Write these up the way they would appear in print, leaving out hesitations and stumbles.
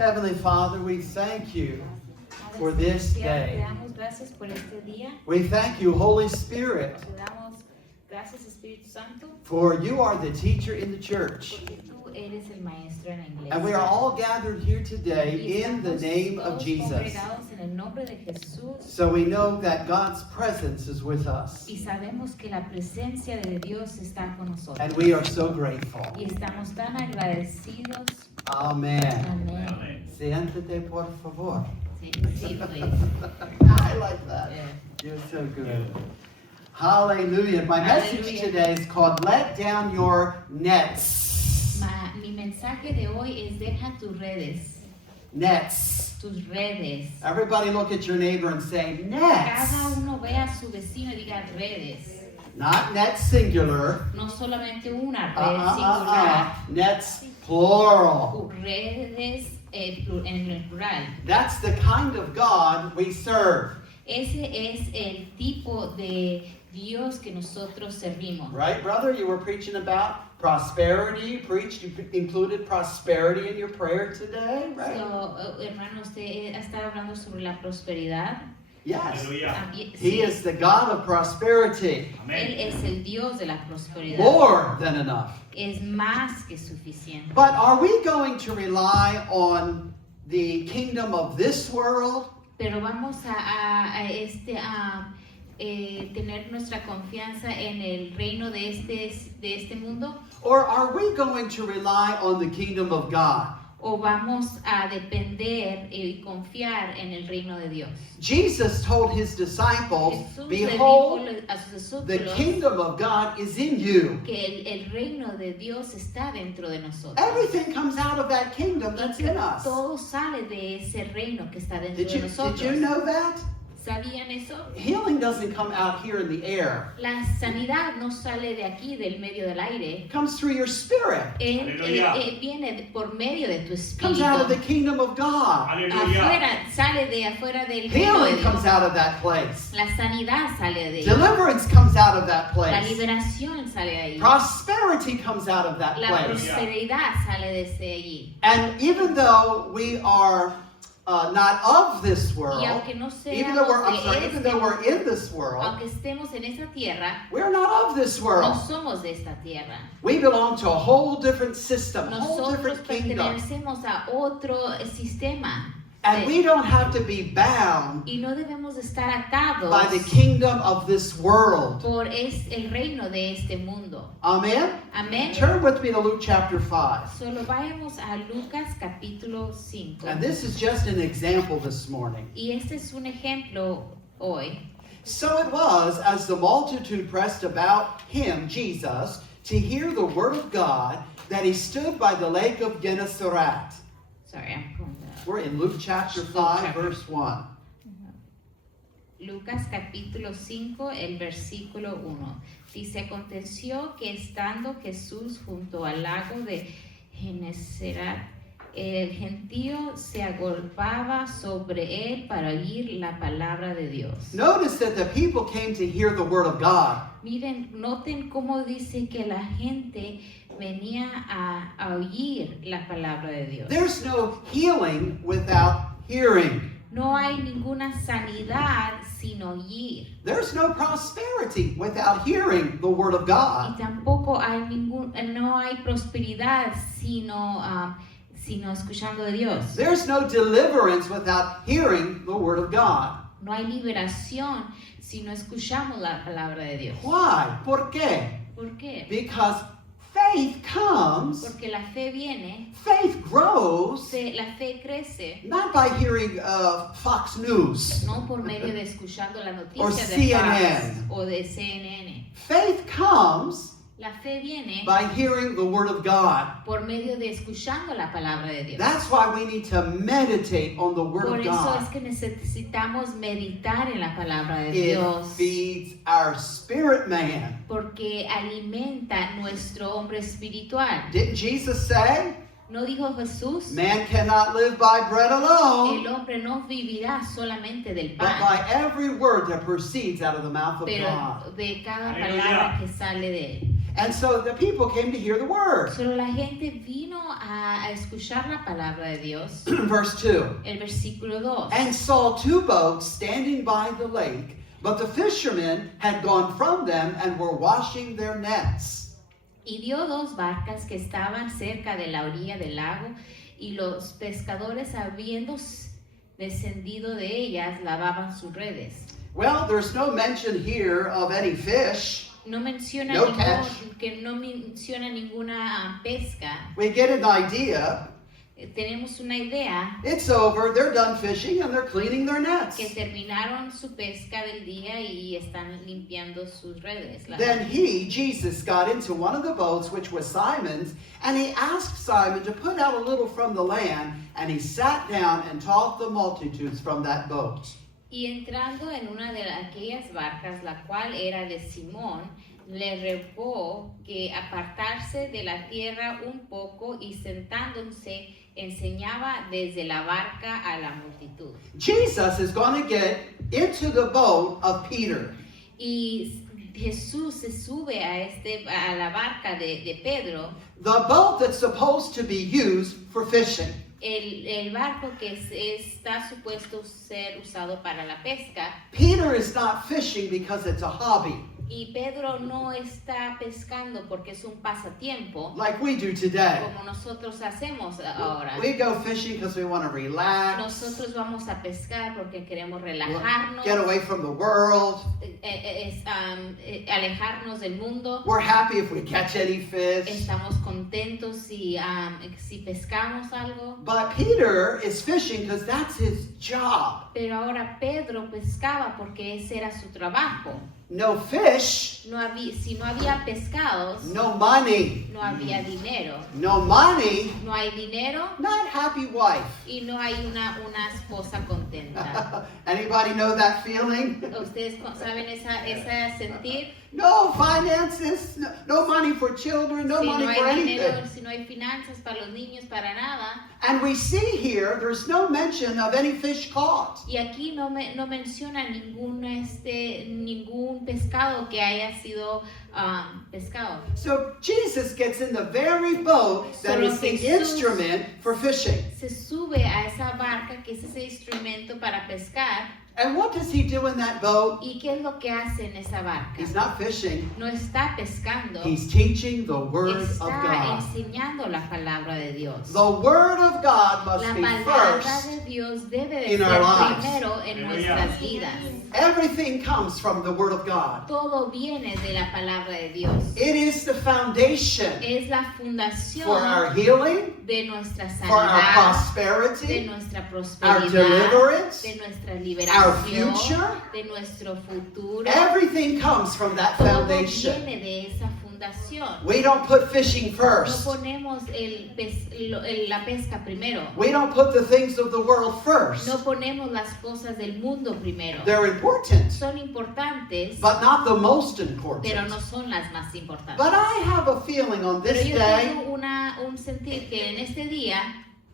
Heavenly Father, we thank you for this Te day. damos gracias por este día. We thank you, Holy Spirit, Te damos gracias, Espíritu Santo, for you are the teacher in the church. porque tú eres el maestro en la iglesia. And we are all gathered here Y today in the estamos name of todos Jesus. congregados en el nombre de Jesús. So we know that God's presence is with us. Y sabemos que la presencia de Dios está con nosotros. And we are so grateful. Y estamos tan agradecidos. Amen. Amén. Siéntate, por favor. Sí, sí, please. I like that. Yeah. You're so good. Hallelujah. My message Hallelujah. today is called Let Down Your Nets. Mi mensaje de hoy es deja tus redes. Nets. Tus redes. Everybody look at your neighbor and say, nets. Cada uno ve a su vecino y diga redes. Not nets singular. No solamente una red singular. Nets plural. Redes en el plural. That's the kind of God we serve. Ese es el tipo de Dios que nosotros servimos. Right, brother? You were preaching about prosperity. You preached, you included prosperity in your prayer today, right? So, hermano, usted está hablando sobre la prosperidad. Yes. También, He sí, is the God of prosperity. Él es el Dios de la prosperidad. More than enough. Es más que suficiente. But are we going to rely on the kingdom of this world? Pero vamos a tener nuestra confianza en el reino de este mundo, Or are we going to rely on the kingdom of God? o vamos a depender y confiar en el reino de Dios. Jesus told his disciples, Jesús le behold, dijo a sus the discípulos kingdom of God is in you. que el reino de Dios está dentro de nosotros. Everything comes out of that kingdom Y that's que in us. todo sale de ese reino que está dentro de Did nosotros. you know that? ¿Sabían eso? Healing doesn't come out here in the air. La sanidad no sale de aquí, del medio del aire. It comes through your spirit. Viene por medio de tu It comes out of the espíritu. kingdom of God. Sale de afuera del reino de Healing comes Dios. out of that place. La sanidad sale de ahí. Deliverance comes out of that La place. liberación sale de ahí. Prosperity comes out of that La place. prosperidad sale desde allí. And even though we are not of this world, Y aunque no even though we're, seamos de even though we're in this world, aunque estemos en esta tierra, we're not of this no world. somos de esta tierra. We belong to a whole different system, a whole Nosotros different kingdom. pertenecemos a otro sistema. And we don't have to be bound Y no debemos estar atados by the kingdom of this world. por el reino de este mundo. Amen? Amén. Turn with me to Luke chapter 5. Solo vayamos a Lucas capítulo 5. And this is just an example this morning. Y este es un ejemplo hoy. So it was, as the multitude pressed about him, Jesus, to hear the word of God, that he stood by the lake of Gennesaret. Sorry, I'm pulling that up. We're in Luke chapter 5, verse 1. Lucas capítulo 5, el versículo 1. Dice, aconteció que estando Jesús junto al lago de Genesaret, el gentío se agolpaba sobre él para oír la palabra de Dios. Notice that the people came to hear the word of God. Miren, noten cómo dice que la gente venía a oír la palabra de Dios. There's no healing without hearing. No hay ninguna sanidad sin oír. There's no prosperity without hearing the word of Y God. tampoco hay no hay prosperidad sino escuchando de Dios. There's no deliverance without hearing the word of God. No hay liberación si no escuchamos la palabra de Dios. Why? ¿Por qué? ¿Por qué? Because faith comes, Porque la fe viene, faith grows, la fe crece, not by hearing Fox News. no por medio de escuchando la Or noticia de Fox CNN. o de CNN. Faith comes La fe viene by hearing the word of God. por medio de escuchando la palabra de Dios. That's why we need to meditate on the word Por of eso es God. que necesitamos meditar en la palabra de It Dios. feeds our spirit man. Porque alimenta nuestro hombre espiritual. Didn't Jesus say, ¿No dijo Jesús? man cannot live by bread El alone, hombre no vivirá solamente del but pan, by every word that proceeds out of the mouth of pero God? de cada Aleluya. palabra que sale de él. And so the people came to hear the word. Solo la gente vino a escuchar la palabra de Dios. Verse 2. El versículo 2. And saw two boats standing by the lake, but the fishermen had gone from them and were washing their nets. Y vio dos barcas que estaban cerca de la orilla del lago, y los pescadores, habiendo descendido de ellas, lavaban sus redes. Well, there's no mention here of any fish. No menciona, No catch. que no menciona ninguna pesca. We get an idea. Tenemos una idea It's over. They're done fishing and they're cleaning their nets. que terminaron su pesca del día y están limpiando sus redes. Then he, Jesus, got into one of the boats, which was Simon's, and he asked Simon to put out a little from the land, and he sat down and taught the multitudes from that boat. Y entrando en una de aquellas barcas, la cual era de Simón, le rogó que apartarse de la tierra un poco, y sentándose enseñaba desde la barca a la multitud. Jesus is going to get into the boat of Peter. Y Jesús se sube a la barca de Pedro, The boat that's supposed to be used for fishing. el barco que está supuesto ser usado para la pesca. Peter is not fishing because it's a hobby, Y Pedro no está pescando porque es un pasatiempo, like we do today. como nosotros hacemos ahora. We go fishing because we want to relax, Nosotros vamos a pescar porque queremos relajarnos, get away from the world. alejarnos del mundo. We're happy if we catch any fish. Estamos contentos si pescamos algo. But Peter is fishing because that's his job. Pero ahora Pedro pescaba porque ese era su trabajo. No fish, Si no había pescados, no money. no había dinero. No money, No hay dinero not happy wife. y no hay una esposa contenta. Anybody know that feeling? ¿Ustedes saben esa sentir? No finances, no money for children, no Si money no for hay dinero, anything. si no hay finanzas para los niños, para nada. And we see here, there's no mention of any fish caught. Y aquí no menciona ningún pescado que haya sido pescado. So Jesus gets in the very boat that Solo is the Jesús instrument for fishing. Se sube a esa barca que es ese instrumento para pescar. And what does he do in that boat? ¿Y qué es lo que hace en esa barca? He's not fishing. No está pescando, He's teaching the Word of está God. enseñando la palabra de Dios. The Word of God must La be palabra first. de Dios debe de in ser our lives. primero en nuestras vidas. Everything comes from the Word of God. Todo viene de la palabra de Dios. It is the foundation Es la fundación for our healing, de nuestra for our sanidad, de prosperity, nuestra our prosperidad, deliverance, de nuestra our liberación, future. de nuestro futuro. Everything comes from that Todo foundation. viene de esa fundación. We don't put fishing No first. ponemos la pesca primero. We don't put the things of the world first. No ponemos las cosas del mundo primero. They're important, Son importantes, but not the most pero important. no son las más importantes. But I have a feeling on Pero this yo day, tengo un sentir que en este día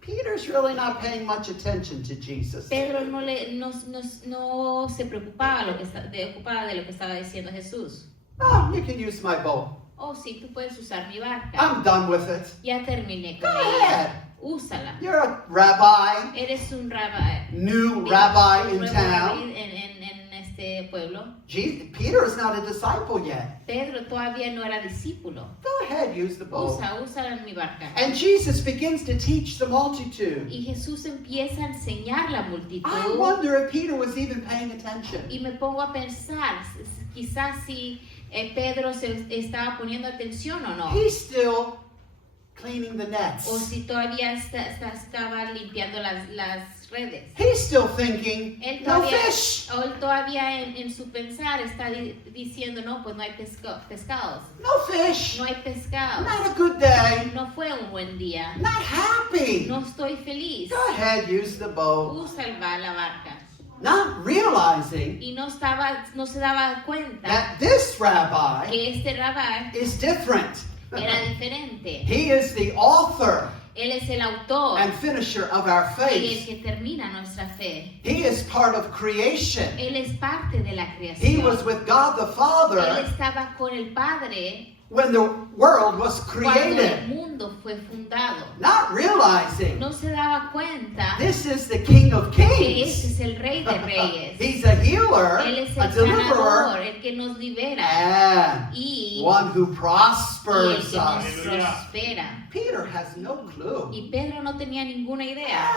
Peter's really not paying much attention to Jesus. Pedro no se preocupaba de lo que estaba diciendo Jesús. Oh, you can use my boat. Oh, sí, tú puedes usar mi barca. I'm done with it. Ya terminé Go con ella. ahead. Úsala. You're a rabbi, Eres un rabbi. new rabbi in Nuevo town. rabí en este pueblo. Peter is not a disciple yet. Pedro todavía no era discípulo. Go ahead, use the boat. Úsala en mi barca. And Jesus begins to teach the multitude. Y Jesús empieza a enseñar la I multitud. wonder if Peter was even paying attention. Y me pongo a pensar, quizás si Pedro se estaba poniendo atención o no. He's still cleaning the O nets. si todavía estaba limpiando las redes. He's still thinking, Él no todavía, fish, o él todavía en su pensar está diciendo, no, pues no hay pescados. no fish, No hay pescados. not a good day, No fue un buen día. not happy. No estoy feliz. Go ahead, use the boat. Usa la barca. Not realizing Y no se daba cuenta that this rabbi que este rabí is different. era diferente. He is the author Él es el autor and finisher of our y el faith. que termina nuestra fe. He is part of creation. Él es parte de la He creación. was with God the Él Father estaba con el Padre when the world was cuando created, el mundo fue fundado. not realizing No se daba cuenta this is the King of que ese Kings. es el Rey de Reyes. He's a healer, Él es a el deliverer, sanador, el que nos libera and y one who el prospers que nos us. prospera. Peter has no clue. Y Pedro no tenía ninguna idea.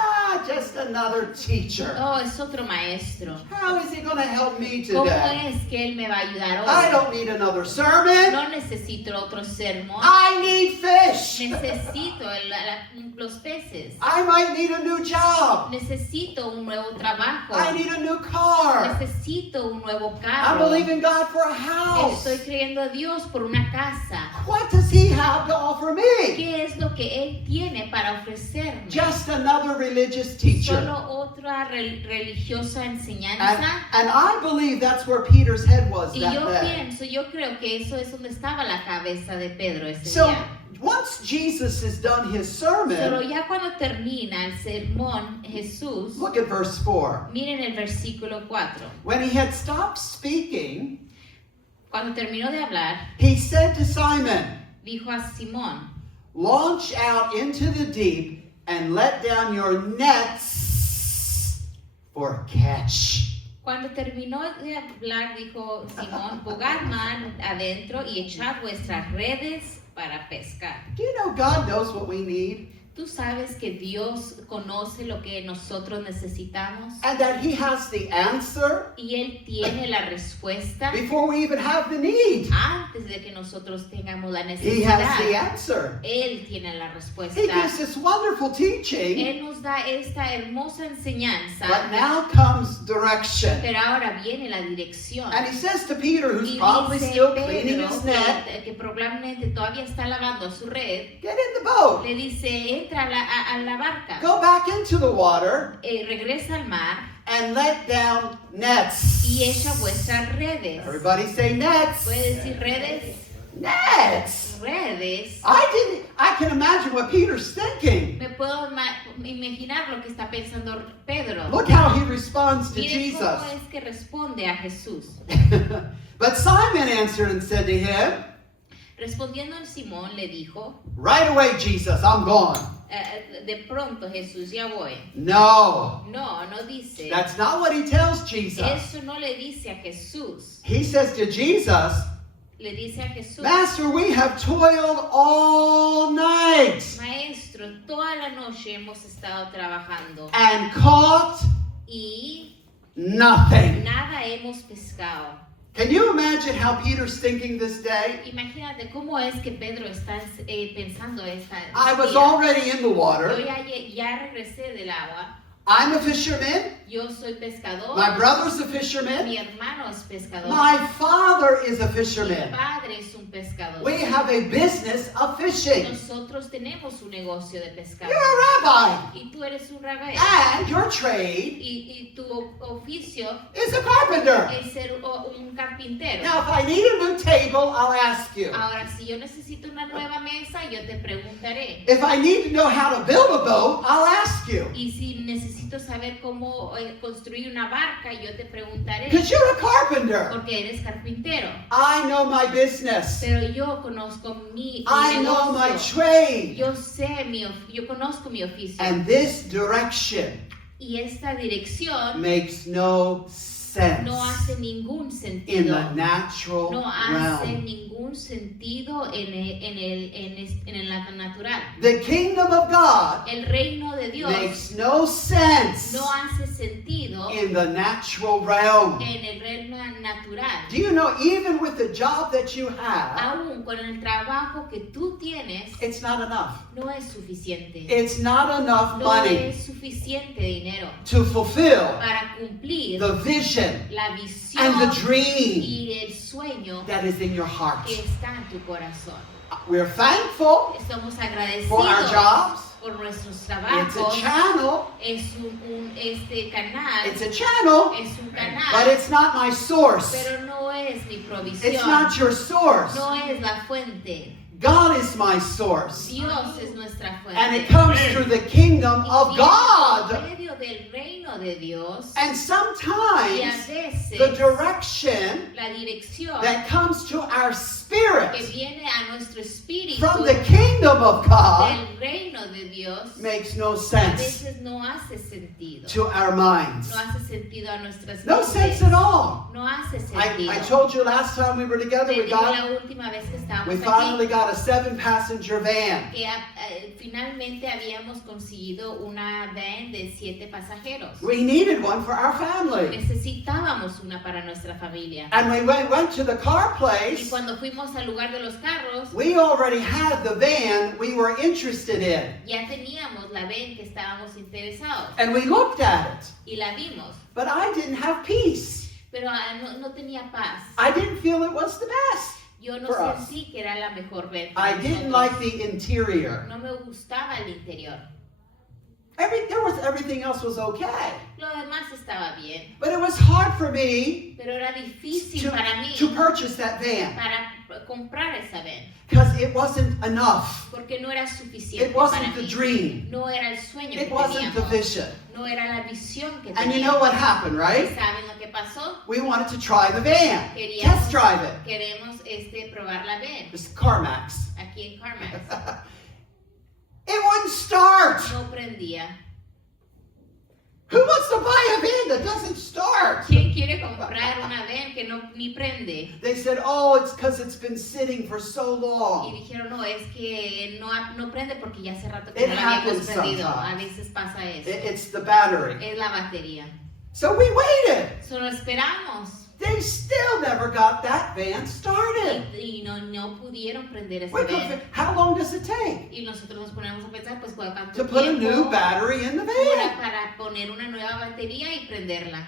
Just another teacher. Oh, es otro maestro. How is he going to help me ¿Cómo today? es que él me va a ayudar I hoy? don't need another sermon. No necesito otro sermón. I need fish. Necesito los peces. I might need a new job. Necesito un nuevo trabajo. I need a new car. Necesito un nuevo I'm carro. believing God for a house. Estoy creyendo a Dios por una casa. What does he have to offer me? ¿Qué es lo que Él tiene para ofrecerme? Just another religious teacher. Solo otra religiosa enseñanza. And I believe that's where Peter's head was Y that yo day. yo creo que eso es donde estaba la cabeza de Pedro ese So día. once Jesus has done his Pero sermon, ya cuando termina el sermón, Jesús, look at verse 4. miren el versículo 4. When he had stopped speaking, Cuando terminó de hablar, he said to Simon, dijo a Simón, launch out into the deep and let down your nets for a catch. cuando terminó de hablar, dijo Simón, bogad mar adentro y echad vuestras redes para pescar. Do you know God knows what we need? Tú sabes que Dios conoce lo que nosotros necesitamos And that he has the answer y Él tiene la respuesta before we even have the need. antes de que nosotros tengamos la He has the necesidad. answer. Él tiene la respuesta. He gives this wonderful teaching, Él nos da esta hermosa enseñanza, but now comes direction. pero ahora viene la dirección. And he says to Peter, who's Y probably dice still cleaning Pedro, his net, que probablemente todavía está lavando su red, get in the boat. le dice, entra a la barca, Go back into the water regresa al mar and let down nets. y echa vuestras redes. Everybody say nets. ¿Puede decir redes? Nets. Redes. I can imagine what Peter's thinking. Me puedo imaginar lo que está pensando Pedro. Look how he responds to Miren Jesus. cómo es que responde a Jesús. But Simon answered and said to him, Respondiendo el Simón le dijo, right away, Jesus, I'm gone. de pronto Jesús, ya voy. No, No, no dice. that's not what he tells Jesus. Eso no le dice a Jesús. He says to Jesus, Le dice a Jesús, Master, we have toiled all night Maestro, toda la noche hemos estado trabajando and caught y nothing. nada hemos pescado. Can you imagine how Peter's thinking this day? Imagínate cómo es que Pedro está pensando esta I was día. already in the Yo water. ya regresé del agua. I'm a fisherman. Yo soy pescador. My brother's a fisherman. Mi hermano es pescador. My father is a Mi fisherman. padre es un pescador. We have a business of fishing. Nosotros tenemos un negocio de pescado. You're a rabbi. Y tú eres un rabí. And your trade Y tu oficio is a carpenter. es ser un carpintero. Now, if I need a new table, I'll ask you. Ahora, si yo necesito una nueva mesa, yo te preguntaré. If I need to know how to build a boat, I'll ask you. Y si necesito saber cómo construir una barca, yo te preguntaré. Because you're a carpenter. Porque eres carpintero. I know my business. Pero yo conozco mi I know my negocio. trade. Yo conozco mi oficio. And this direction Y esta dirección makes no sense no hace ningún in sentido. the natural No hace realm. ningún sentido en la natural. The kingdom of God El reino de Dios makes no sense no hace sentido in the natural realm. en el reino natural. Do you know, even with the job that you have, Aún con el trabajo que tú tienes, it's not enough. no es suficiente. It's not enough No money es suficiente dinero to fulfill para cumplir the vision la visión and the dream y el sueño that is in your heart. que está en tu corazón. We're thankful Estamos for our agradecidos jobs. por nuestros It's a trabajos. channel. Es este canal, It's a channel, es un but canal, it's not my source. pero no es mi It's provisión, not your source. no es la fuente. God is my source. Dios es nuestra fuente. And it comes through the kingdom Y of viene God. por medio del reino de Dios. And Y a sometimes veces the direction la dirección that comes to our que spirit viene a nuestro espíritu from the kingdom of God del reino de Dios makes no a sense veces no hace sentido. to our minds. No hace sentido a nuestras No mentes. sense at all. No hace sentido. I told you last time we were together, Te we digo la última vez que we estábamos finally aquí got a 7-passenger van. que finalmente habíamos conseguido una van de 7 pasajeros. We needed one for our family. Necesitábamos una para nuestra familia. And we went to the car Y place. cuando fuimos al lugar de los carros, We already had the van we were interested in. ya teníamos la van que estábamos interesados And we looked at it. y la vimos, But I didn't have peace. pero no tenía paz. I didn't feel it was the best. Yo no For us. sentí que era la mejor van. I para didn't nosotros. like the interior. No me gustaba el interior. Everything else was okay. Lo demás estaba bien, But it was hard for me pero era difícil para mí to purchase that van para comprar esa van, because it wasn't enough. porque no era suficiente It para wasn't the mí. dream. No era el sueño It que wasn't the teníamos. vision. No era la visión que And you teníamos. know what happened, ¿Y right? saben lo que pasó? We wanted to try the van. Queríamos, Test drive it. queremos probar la van It's CarMax. aquí en CarMax. It wouldn't start. No prendía. Who wants to buy a van that doesn't start? ¿Quién quiere comprar una van que no ni prende? They said, oh, it's because it's been sitting for so Y long. dijeron, no, es que no prende porque ya hace rato que It no la habíamos happens prendido. A sometimes. veces pasa eso. It's the battery. Es la batería. So we waited. Solo esperamos. They still never got that van started. Y no pudieron prender esa We couldn't van. how long does it take Y nosotros nos ponemos a pensar, pues, ¿cuánto to put a new tiempo battery in the dura van? para poner una nueva batería y prenderla?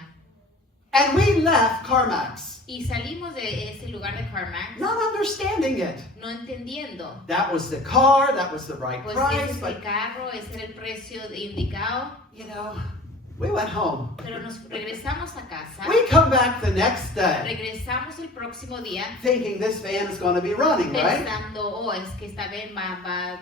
And we left CarMax, Y salimos de ese lugar de CarMax not understanding it. no entendiendo. That was the car, that was the right Pues price, ese es el but carro, ese era el precio indicado. you know, we went home. Pero nos regresamos a casa. We come back the next day Regresamos el próximo día thinking this van is going to be running, right? pensando, oh, es que esta vez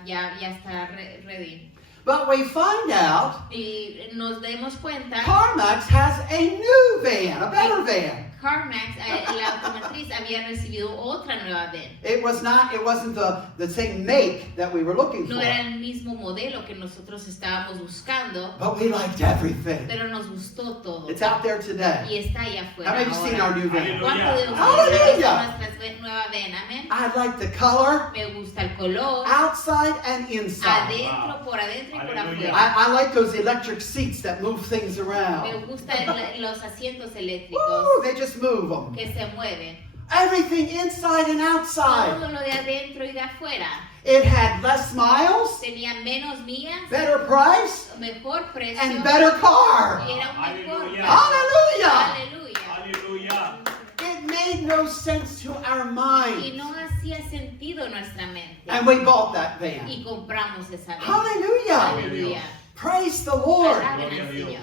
ya está ready. But we find out Y nos demos cuenta, CarMax has a new van, a better van. CarMax, la automotriz, había recibido otra nueva van. It wasn't the same make that we were looking No for. era el mismo modelo que nosotros estábamos buscando, But we liked everything. pero nos gustó todo. It's out there today. Y está allá afuera How many of you seen our ahora. new van? ¿Cuántos de ustedes Hallelujah. han visto nuestra nueva van? Amén. I like the color, Me gusta el color, outside and inside. adentro, por adentro y por Aleluya. afuera. I like those electric seats that move things Me around. gustan los asientos eléctricos Woo, they just move them. que se mueven. Everything inside and outside. Todo lo de adentro y de afuera. It had less miles, Tenía menos millas, better price, mejor precio, and better car. era un mejor Aleluya. precio. Hallelujah! Aleluya. Aleluya. It made no sense to our Y mind. no hacía sentido en nuestra mente. And we bought that van. Y compramos esa vez. Hallelujah! Aleluya. Praise the Lord. Alaben Gloria al a Dios. Señor.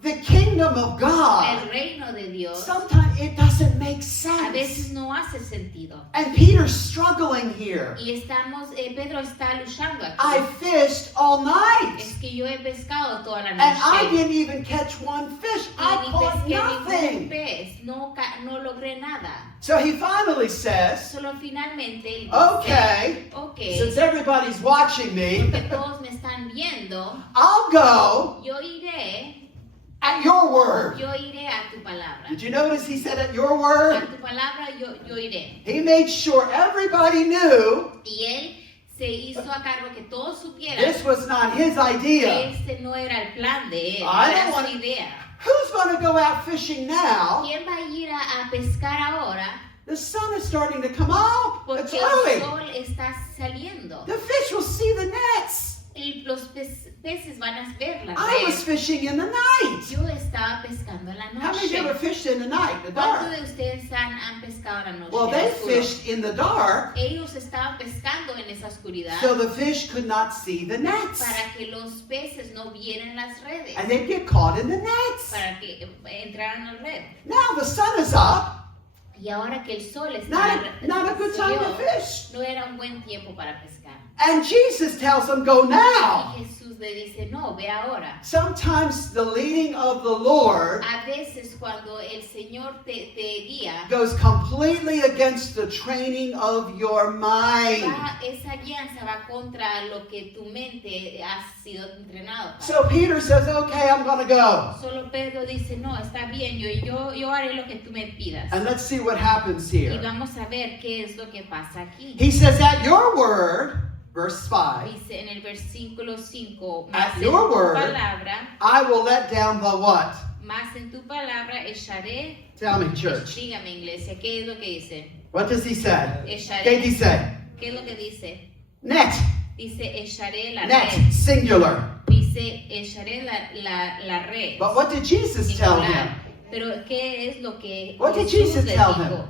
The kingdom of God, El reino de Dios sometimes it doesn't make a sense. veces no hace sentido. And Peter's struggling here. Y Pedro está luchando I aquí. fished all night. Es que yo he pescado toda la And I noche. didn't even catch one fish. I Y ni caught pesqué ningún nothing. pez. No logré nada. So he finally says, Solo finalmente él okay, dice, ok, since everybody's watching me, porque todos me están viendo, I'll go yo iré at your word. a tu palabra. Did you notice he said at your A word? tu palabra yo iré. He made sure everybody knew Y él se hizo a cargo que todos supieran this was not his que idea. este no era el plan de él, I era don't su want- idea. Who's going to go out fishing now? ¿Quién va a ir a pescar ahora? The sun is starting to come up. It's Porque el early. sol está saliendo. The fish will see the nets. Los peces van a ver la I was red. fishing in the night. Yo estaba pescando en la How many of you ever noche. fished in the night, the ¿Cuántos dark? de ustedes han pescado en la noche? Well, en they oscuro? fished in the dark, Ellos estaban pescando en esa oscuridad so the fish could not see the nets. para que los peces no vieran las redes, And they'd get caught in the nets. para que entraran al red. Now the sun is up. Y ahora que el sol está Not a good time to salió, fish. no era un buen tiempo para pescar. And Jesus tells them, go now. Y Jesús Jesús le dice, no, ve ahora. Sometimes the leading of the Lord A veces cuando el Señor te guía, goes completely against the training of your mind. esa guianza va contra lo que tu mente ha sido entrenado para. So Peter says, okay, I'm going to go. Solo Pedro dice, no, está bien, yo haré lo que tú me pidas. And let's see what happens Y here. vamos a ver qué es lo que pasa aquí. He says, at your word, verse 5, Dice en el versículo 5, At más en your tu word, palabra, I will let down the what? más en tu palabra echaré. Tell me, church. Dígame, iglesia, ¿qué es lo que dice? What does he say? Echaré. ¿Qué dice? ¿Qué es lo que dice? Net. Dice echaré la Net. red. Singular. Dice echaré la red. But what did Jesus tell him? Singular. Pero ¿qué es lo que What did Jesús Jesus le tell dijo?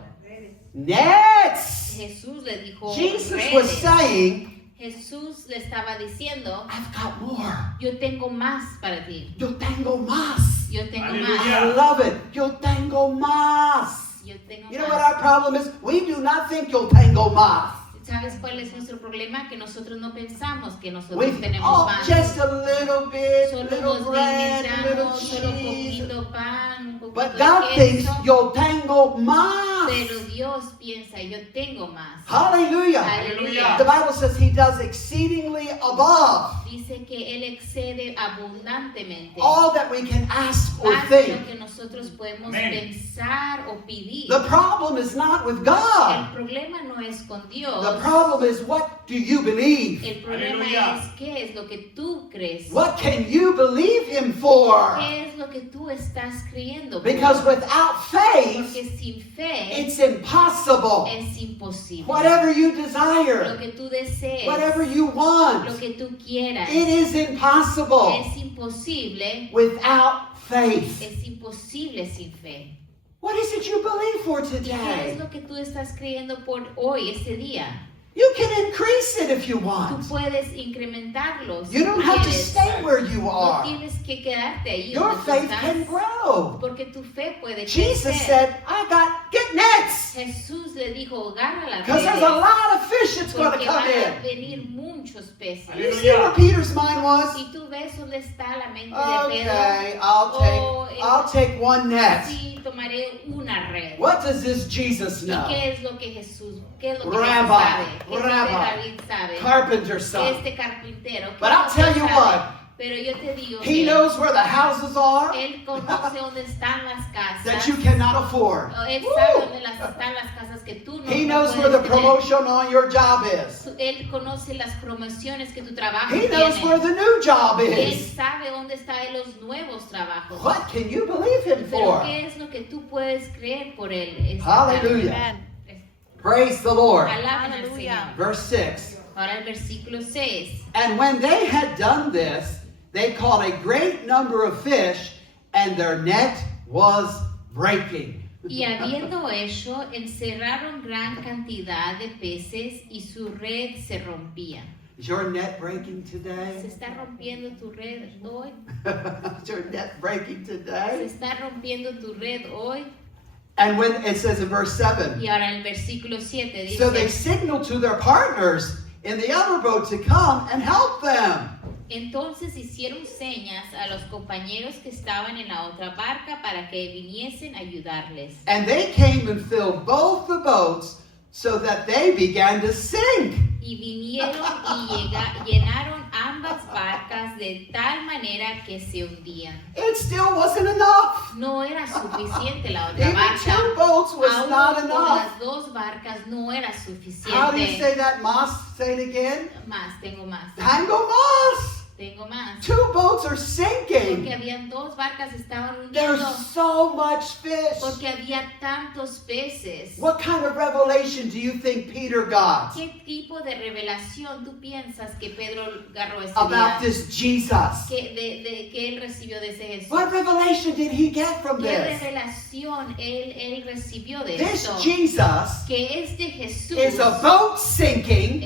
Nets. Jesús le dijo Jesus redes. was saying, Jesús le estaba diciendo, I've got more. yo tengo más para ti. Yo tengo más. Yo tengo Aleluya. I más. love it. Yo tengo más. Yo tengo You know what más. our problem is? We do not think yo tengo más. ¿Sabes cuál es nuestro problema? Que nosotros no pensamos que nosotros We, tenemos oh, más. just a little bit, Solo little nos bread, little limitamos, solo cheese. poquito pan, un poquito But de God thinks queso. yo tengo más. Pero Dios piensa, yo tengo más. Hallelujah. Aleluya. The Bible says he does exceedingly above Dice que Él excede abundantemente. all that we can ask or Más de lo think. que nosotros podemos Amén. pensar o pedir. The problem is not with El God. problema no es con Dios. The problem is what do you believe? El problema Aleluya. es qué es lo que tú crees. What can you believe him for? ¿Qué es lo que tú estás creyendo? Because without faith, Porque sin fe it's impossible. es imposible. Whatever you Lo desire, que tú desees, whatever you lo want, que tú quieras, it is impossible es imposible. without faith. Es imposible sin fe. What is it you believe for ¿Y qué today? es lo que tú estás creyendo por hoy, este día? You can increase it if you Tú want. puedes incrementarlo. Si You don't tú have to quieres. stay where you No are. tienes que quedarte ahí Your donde tú faith estás, can grow. porque tu fe puede Jesus crecer. said, get nets. Jesús le dijo, agarra las Because there's redes, a lot of fish that's going to porque come van a in. venir muchos peces. You see where Peter's mind was? Y tú ves dónde está la mente de Pedro. Okay, Oh, I'll take one net. Sí, tomaré una red. What does this Jesus ¿Y know? qué es lo que Jesús, qué es lo que Rabbi, Jesús sabe? ¿Qué es lo que Rabbi, David sabe? Carpenter's son. Este carpintero. ¿qué But es I'll lo que tell él you sabe? what, Pero yo te digo he que knows where the houses are él conoce dónde están las casas. that you cannot afford. Él sabe Woo! dónde están las casas que tú no He no knows where the puedes tener. promotion on your job is. Él conoce las promociones que tu trabajo He knows tiene. where the new job Él is. sabe dónde están los nuevos trabajos. What can you believe him Pero for? ¿qué es lo que tú puedes creer por él? Hallelujah. Praise the Lord. Alaben al Señor. Verse 6. Ahora el versículo 6. And when they had done this, they caught a great number of fish, and their net was breaking. Y habiendo hecho, encerraron gran cantidad de peces y su red se rompía. Is your net breaking ¿Se today? está rompiendo tu red hoy? Is your net breaking ¿Se today? está rompiendo tu red hoy? And when it says in verse 7, Y ahora el versículo 7 so they dice, signaled to their partners in the other boat to come and help them. entonces hicieron señas a los compañeros que estaban en la otra barca para que viniesen a ayudarles. And they came and filled both the boats so that they began to sink. Y vinieron y llenaron ambas barcas de tal manera que se hundían. It still wasn't enough. No era suficiente la otra Even barca. 2 boats was Aún not con enough. las dos barcas no era How do you suficiente. say that, Mas? Say it again. Más, tengo más. Tango Mas. Tengo más. 2 boats are Porque sinking. habían dos barcas que estaban There's hundiendo. so much fish. Porque había tantos peces. What kind of revelation do you think Peter got ¿Qué tipo de revelación tú piensas que Pedro agarró ese about día? this Jesus? Que él recibió de ese Jesús. What revelation did he get from ¿Qué this? revelación él recibió de This esto? Jesus Que este Jesús is a boat sinking,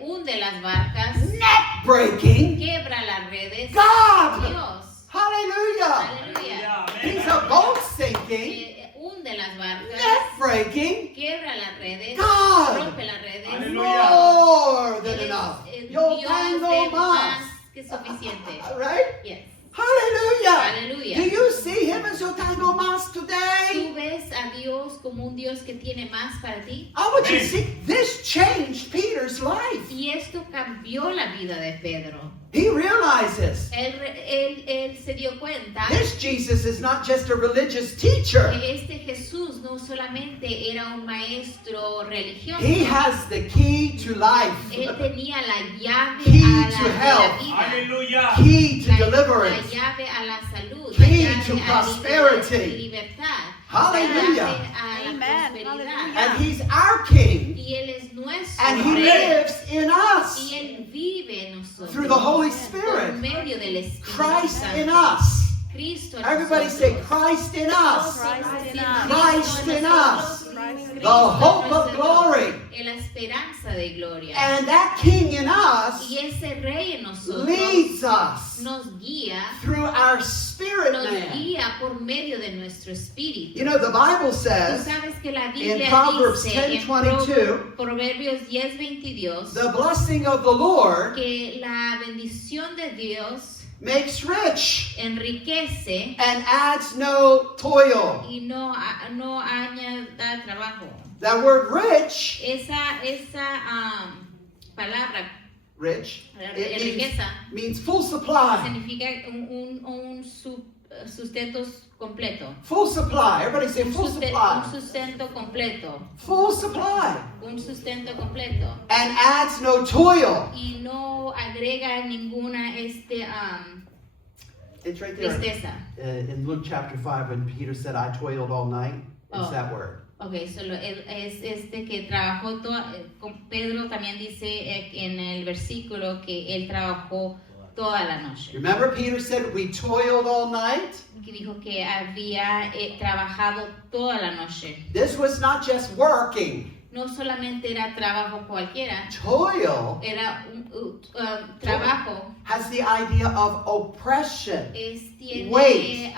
hunde las barcas, net breaking quiebra las redes. God. Dios, Hallelujah. aleluya. He's a boat sinking, Hunde las barcas, net breaking quiebra las redes, God. rompe las redes. Aleluya. More than Él es enough. el Yo Dios tengo de más. más que suficiente. como un Dios que tiene más para ti? I want you to see, this changed Peter's life. Y esto cambió la vida de Pedro. He realizes Él se dio cuenta this Jesus is not just a religious teacher. que este Jesús no solamente era un maestro religioso. He has the key to life, Él tenía la llave Key a to la health. vida, Aleluya. key to la deliverance. llave a la salud, Key la llave to a prosperity. libertad, Hallelujah. la llave a la Amen. prosperidad. Hallelujah. And he's our king, Y Él es nuestro and he Rey. lives in us Y Él vive en nosotros through the Holy por Spirit. medio del Espíritu Christ Santo. in us. Cristo en Everybody nosotros. say Christ in us. Christ in us. Christ in us. Christ in The hope of Cristo en glory. nosotros, en la esperanza de gloria. And that king in us Y ese Rey en nosotros leads us nos guía, through our spirit nos man. guía por medio de nuestro espíritu. You know, the Bible Tú says sabes que la Biblia Proverbs dice en 10:22, Proverbios 10:22 the blessing of the Lord que la bendición de Dios makes rich enriquece and adds no toil. y no añada trabajo. That word rich, Esa palabra, rich, it riqueza, means full supply. significa un sustento completo. Full supply. Everybody say Un full supply. sustento completo. Full supply. Un sustento completo. And adds no toil. Y no agrega ninguna It's right there. tristeza. In Luke chapter 5, when Peter said, I toiled all night, it's Oh. that word. Ok, solo es que trabajó con Pedro también dice en el versículo que él trabajó toda la noche. Remember, Peter said, we toiled all night? Que dijo que había trabajado toda la noche. This was not just working. No solamente era trabajo cualquiera, Toil era un trabajo. has the idea of oppression. Tiene Weight.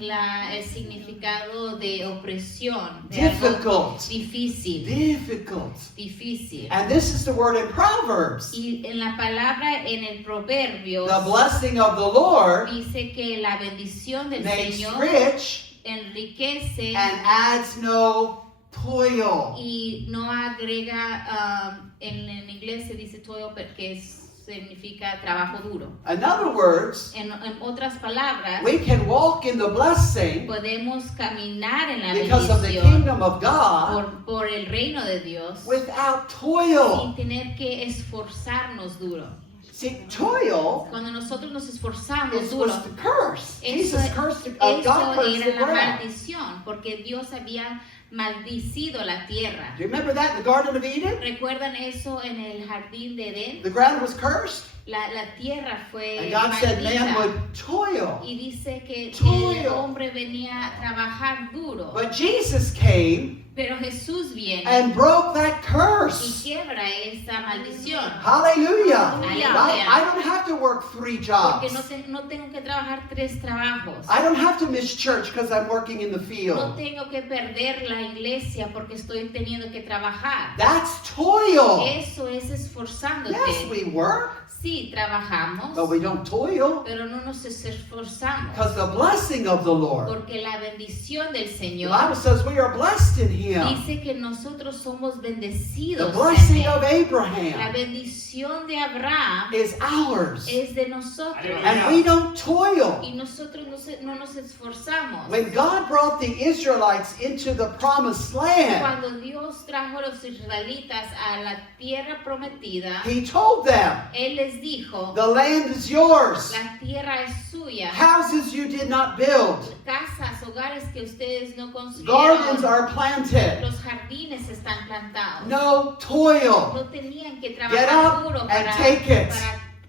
el significado de opresión, de algo Difficult. difícil, Difficult. difícil. And this is the word in Proverbs. Y en la palabra en el proverbio The blessing of the Lord dice que la bendición del makes Señor rich enriquece and adds no toil. y no agrega, en inglés se dice toil porque significa trabajo duro. In other words, En otras palabras, we can walk in the blessing podemos caminar en la because of the bendición kingdom of God por el reino de Dios without sin toil. tener que esforzarnos duro. See, toil Cuando nosotros nos esforzamos is, duro, was the curse. eso, Jesus cursed, God eso cursed the era la ground. maldición, porque Dios había maldicido la tierra. Do you remember that in the Garden of Eden? ¿Recuerdan eso en el jardín de Edén? The ground was cursed, La tierra fue and God said man maldita. would toil. Y dice que Toil. el hombre venía a trabajar duro. But Jesus came Pero Jesús viene and broke that y curse. quiebra esa maldición. Hallelujah. Aleluya. I don't have to work 3 jobs. Porque no tengo que trabajar 3 trabajos. I don't have to miss church because I'm working in the No field. tengo que perder la iglesia porque estoy teniendo que trabajar. That's toil. Eso es esforzándote. Yes, we work, Sí, trabajamos, but we don't toil pero no nos esforzamos. because the blessing of the Lord. Porque la bendición del The Señor Bible says we are blessed in Him. dice que nosotros somos The bendecidos. blessing en of Él. La Abraham bendición de Abraham is ours. es de nosotros. And we don't toil. Y nosotros no nos esforzamos. When God brought the Israelites into the promised land, Cuando Dios trajo a los israelitas a la tierra prometida, He told them, Él les dijo, the land is yours. la tierra es suya, Houses you did not build. casas, hogares que ustedes no Gardens construyeron, are planted. los jardines están plantados. No toil. No tenían que Get trabajar up duro and take it.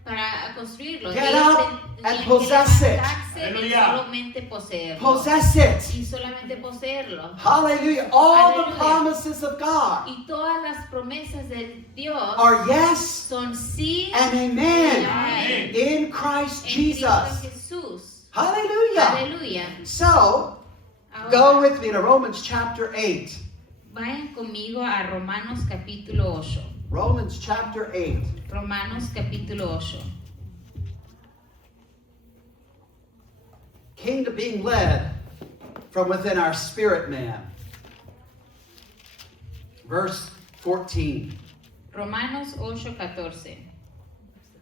para construirlos. Get Ellos up tenían and que possess it. levantarse y Aleluya. solamente poseerlo. Possess it. Y solamente poseerlo. Hallelujah. All the Hallelujah. promises of God Y todas las promesas de Dios are yes son sí and y amen amén. in Christ En Cristo Jesus. Jesús. Hallelujah. Aleluya. So, Ahora, go with me to Romans chapter 8. vayan conmigo a Romanos capítulo 8. Romans chapter 8. Romanos capítulo 8. Came to being led from within our spirit man. verse 14. Romanos 8:14.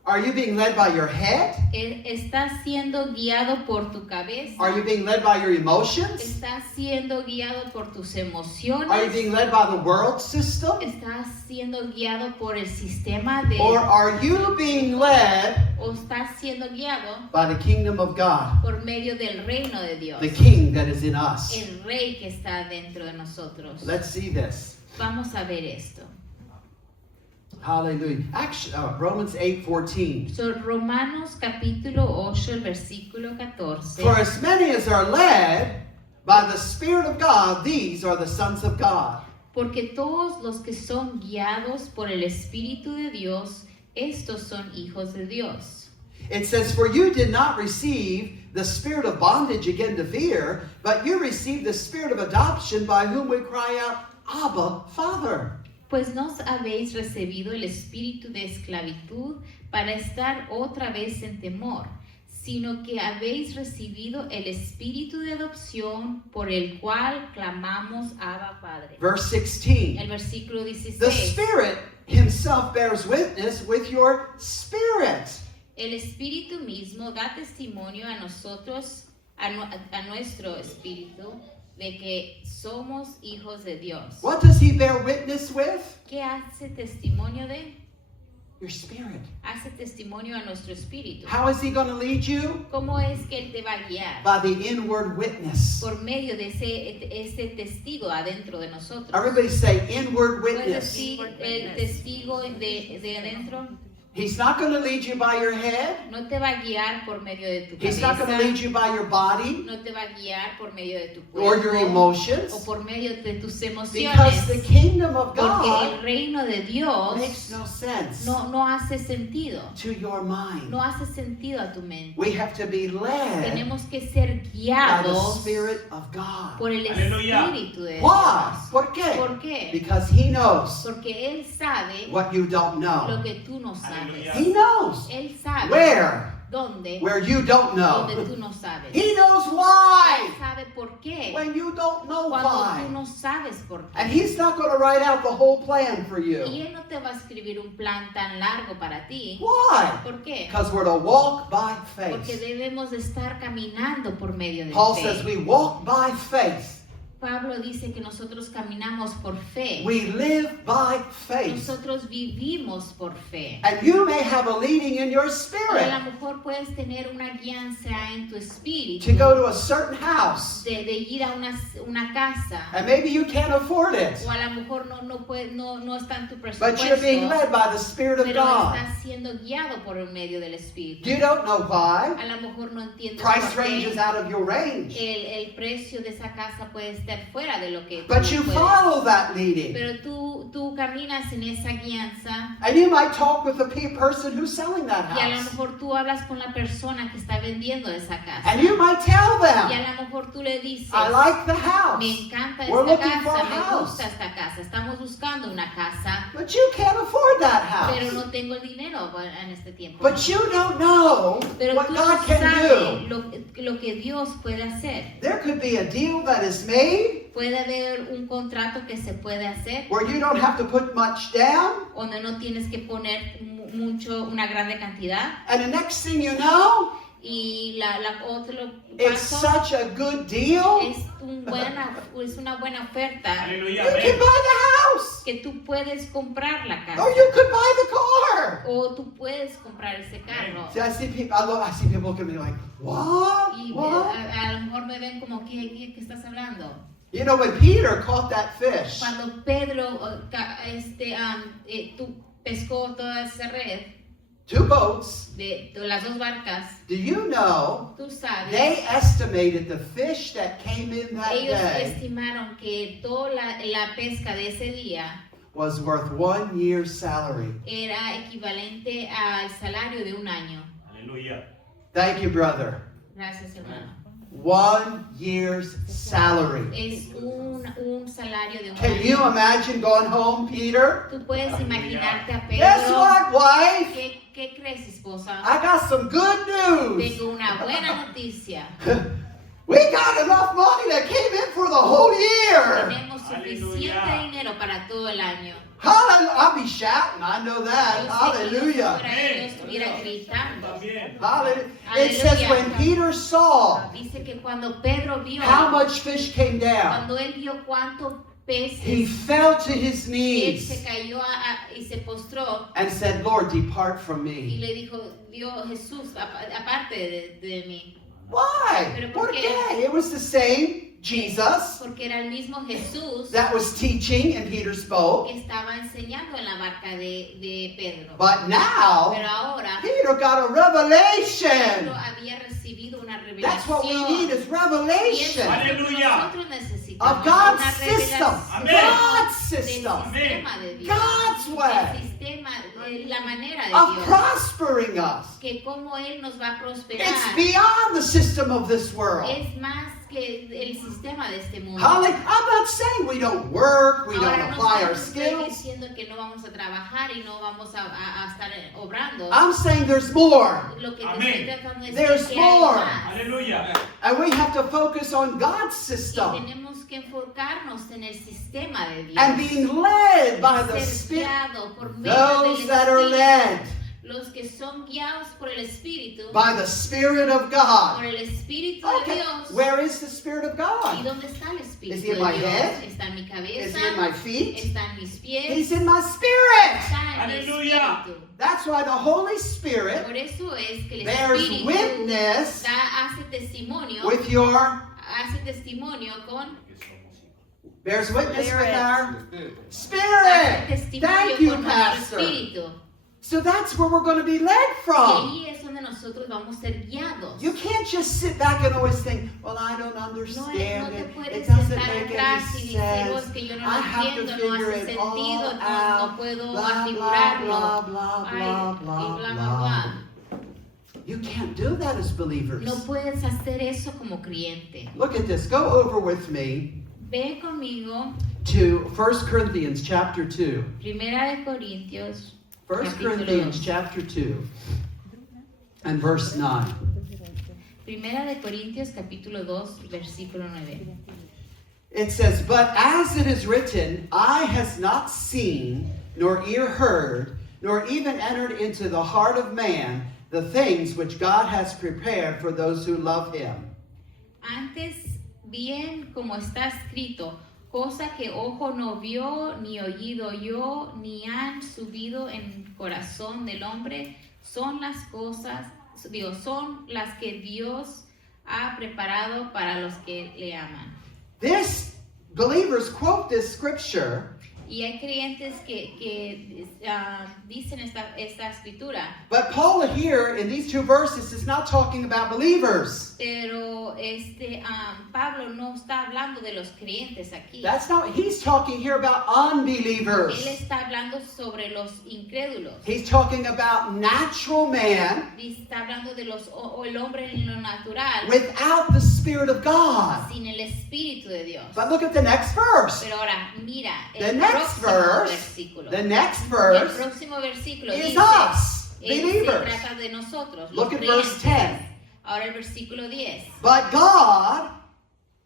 Are you being led by your head? ¿Estás siendo guiado por tu cabeza? Are you being led by your emotions? ¿Estás siendo guiado por tus Are you emociones? being led by the world system? ¿Estás siendo guiado por el sistema de... Or are you being led o estás siendo guiado by the kingdom of God, por medio del reino de Dios? the king that is in us? El rey que está dentro de nosotros. Let's see this. Vamos a ver esto. Hallelujah. Actually, Romans 8:14. So, Romanos capítulo 8, el versículo 14. For as many as are led by the Spirit of God, these are the sons of God. Porque todos los que son guiados por el Espíritu de Dios, estos son hijos de Dios. It says, for you did not receive the spirit of bondage again to fear, but you received the spirit of adoption by whom we cry out, Abba, Father. Pues no habéis recibido el espíritu de esclavitud para estar otra vez en temor, sino que habéis recibido el espíritu de adopción por el cual clamamos Abba Padre. Verse 16. El versículo The 16. Spirit himself bears witness with your spirit. El espíritu mismo da testimonio a nosotros, a nuestro espíritu, de que somos hijos de Dios. What does he bear witness with? ¿Qué hace testimonio de? Your spirit. Hace testimonio a nuestro espíritu. How is he going to lead you? ¿Cómo es que Él te va a guiar? By the inward witness. Por medio de ese testigo adentro de nosotros. Everybody say inward ¿Puedes witness. decir el testigo de adentro? He's not going to lead you by your head. No te va a guiar por medio de tu He's not going to lead cabeza. you by your body No te va a guiar por medio de tu or your cuerpo. emotions. O por medio de tus Because the emociones. kingdom of Porque el God reino de Dios makes no sense no hace sentido. to your mind. No hace sentido a tu mente. We have to be led Tenemos que ser by the guiados Spirit of God. por el Aleluya. Espíritu de Why? Dios. ¿Por qué? ¿Por qué? Because He knows Porque Él sabe what you don't lo know. que tú no sabes. Aleluya. He knows Él sabe where, dónde, where you don't donde know. tú no sabes. He knows Él why sabe por qué when you don't know cuando tú why. no sabes por And qué. He's not going to write out the whole plan for Y you. Él no te va a escribir un plan tan largo para ti. Why? ¿Por qué? Because we're to walk by Porque faith. debemos de estar caminando por medio de Paul fe. says we walk by faith. Pablo dice que nosotros caminamos por fe. We live by faith. Nosotros vivimos por fe. And you may have a leading in your Y a spirit lo mejor puedes tener una guianza en tu espíritu to go to a certain house. de ir a una casa. And maybe you can't afford it. O a lo mejor no está en tu But you're being presupuesto. led by the Spirit of Pero God. estás siendo guiado por el medio del espíritu. You don't know why. A lo mejor no entiendes Price por range is qué out of your range. el precio de esa casa puede estar fuera de lo que But tú you puedes. follow that leading. Pero tú caminas en esa guianza And you might talk with the person who's selling that y a lo house. mejor tú hablas con la persona que está vendiendo esa casa. And you might tell Y a them, lo mejor tú le dices, I like the me house. encanta We're esta looking for a casa, me house. gusta esta casa, estamos buscando una casa, But you can't afford that pero house. no tengo el dinero en este tiempo. But you don't know Pero what tú no God can sabes do. lo que Dios puede hacer. There could be a deal that is made Puede haber un contrato que se puede hacer where you don't have to put much down. donde no tienes que poner una grande cantidad And the next thing you know, y la otro it's paso such a good deal. es una buena oferta Aleluya. You can buy the house. que tú puedes comprar la casa Or you could buy the car. o tú puedes comprar ese carro. See, I see people look at me like, what? Y What? a lo mejor me ven como, ¿qué estás hablando? You know, when Peter caught that fish, Cuando Pedro tú pescó toda esa red 2 boats, de las 2 barcas, do you know, tú sabes, they estimated the fish that came in that ellos day estimaron que toda la pesca de ese día was worth 1 year's salary. era equivalente al salario de un año. Aleluya. Thank you, brother. Gracias, hermano. 1 year's salary. Es un salario de un Can you año. imagine going home, Peter? Tú puedes imaginarte a Guess Pedro. what, wife? ¿Qué crees, esposa? I got some good news. Tengo una buena noticia. We got enough money that came in for the whole year. Tenemos suficiente Aleluya. dinero para todo el año. Hallelujah. I'll be shouting. I know that. Yo Hallelujah. estuviera gritando. También. Hallelujah. It says when Peter saw Dice que cuando Pedro vio, how much fish came down, cuando él vio cuántos peces, he fell to his él knees se cayó y se postró and said, Lord, depart from y me. le dijo, Dios, Jesús, aparte de mí. Why? Pero ¿por ¿Por qué? qué? It was the same Jesus Porque era el mismo Jesús that was teaching in Peter's boat. que estaba enseñando en la barca de Pedro. But now, Pero ahora Peter got a Pedro revelation. había recibido una That's what we need revelación. is Y eso revelation es lo que Aleluya. nosotros necesitamos. of God's una system. revelación God's del system sistema de Dios. God's way. El sistema, la manera de of Dios. prospering us. Que como Él nos va a prosperar. It's beyond the system of this world. Es más que el sistema de este mundo. I'm not saying we don't work, we don't Ahora no apply our estoy skills. diciendo que no vamos a trabajar y no vamos a estar obrando. I'm saying there's more. Lo que te Amén. estoy tratando de There's decir que hay more. más. Aleluya. And we have to focus on God's Y system tenemos que enfocarnos en el sistema de Dios. and being led by the Ser Spirit. guiado por medio Those del that are Espíritu. led Los que son guiados por el Espíritu, by the Spirit of por God. el Espíritu de Okay, Dios. where is the Spirit of ¿Y God? dónde está el Espíritu Is he in de my Dios? head? Está en mi Is cabeza, He in my feet? está en mis pies, He's in my spirit. está en mi Aleluya. Espíritu. That's why the Holy Spirit Por eso es que el bears Espíritu witness hace testimonio, with your con bears witness with our hace spirit. testimonio Thank you, con nuestro Pastor. espíritu. So that's where we're going to be led Y from. ahí es donde nosotros vamos a ser guiados. You can't just sit back and always think, well, I don't No understand te it. puedes It doesn't sentar make atrás y any decir, oh, es sense. que yo no I lo have to entiendo, no figure hace it sentido, all no out. puedo Blah, blah, afigurarlo. blah, blah, Ay, blah, y blah, bla, bla, blah. bla. You can't do that as believers. No puedes hacer eso como creyente. Look at this. Go over with me Ve conmigo, to 1 Corinthians chapter 2. Primera de Corintios, 1 Capítulo Corinthians 2. chapter 2 and verse 9. Primera de Corintios capítulo 2, versículo 9. It says, but as it is written, eye has not seen, nor ear heard, nor even entered into the heart of man the things which God has prepared for those who love him. Antes bien como está escrito, cosa que ojo no vio, ni oído oyó, ni han subido en corazón del hombre, son las cosas, son las que Dios ha preparado para los que le aman. This, believers quote this scripture, Y hay creyentes que dicen esta escritura, but Paul here in these two verses is not talking about believers. pero Pablo no está hablando de los creyentes aquí. That's not, he's talking here about unbelievers. Él está hablando sobre los incrédulos. He's talking about natural man Está hablando de o el hombre en lo natural, without the Spirit of God. sin el Espíritu de Dios. But look at the next verse. Pero ahora, mira, The el next próximo verse, versículo. the next El verse próximo versículo is dice, us, se believers. trata de nosotros, Look los at verse creyentes. 10. Ahora el versículo 10. But God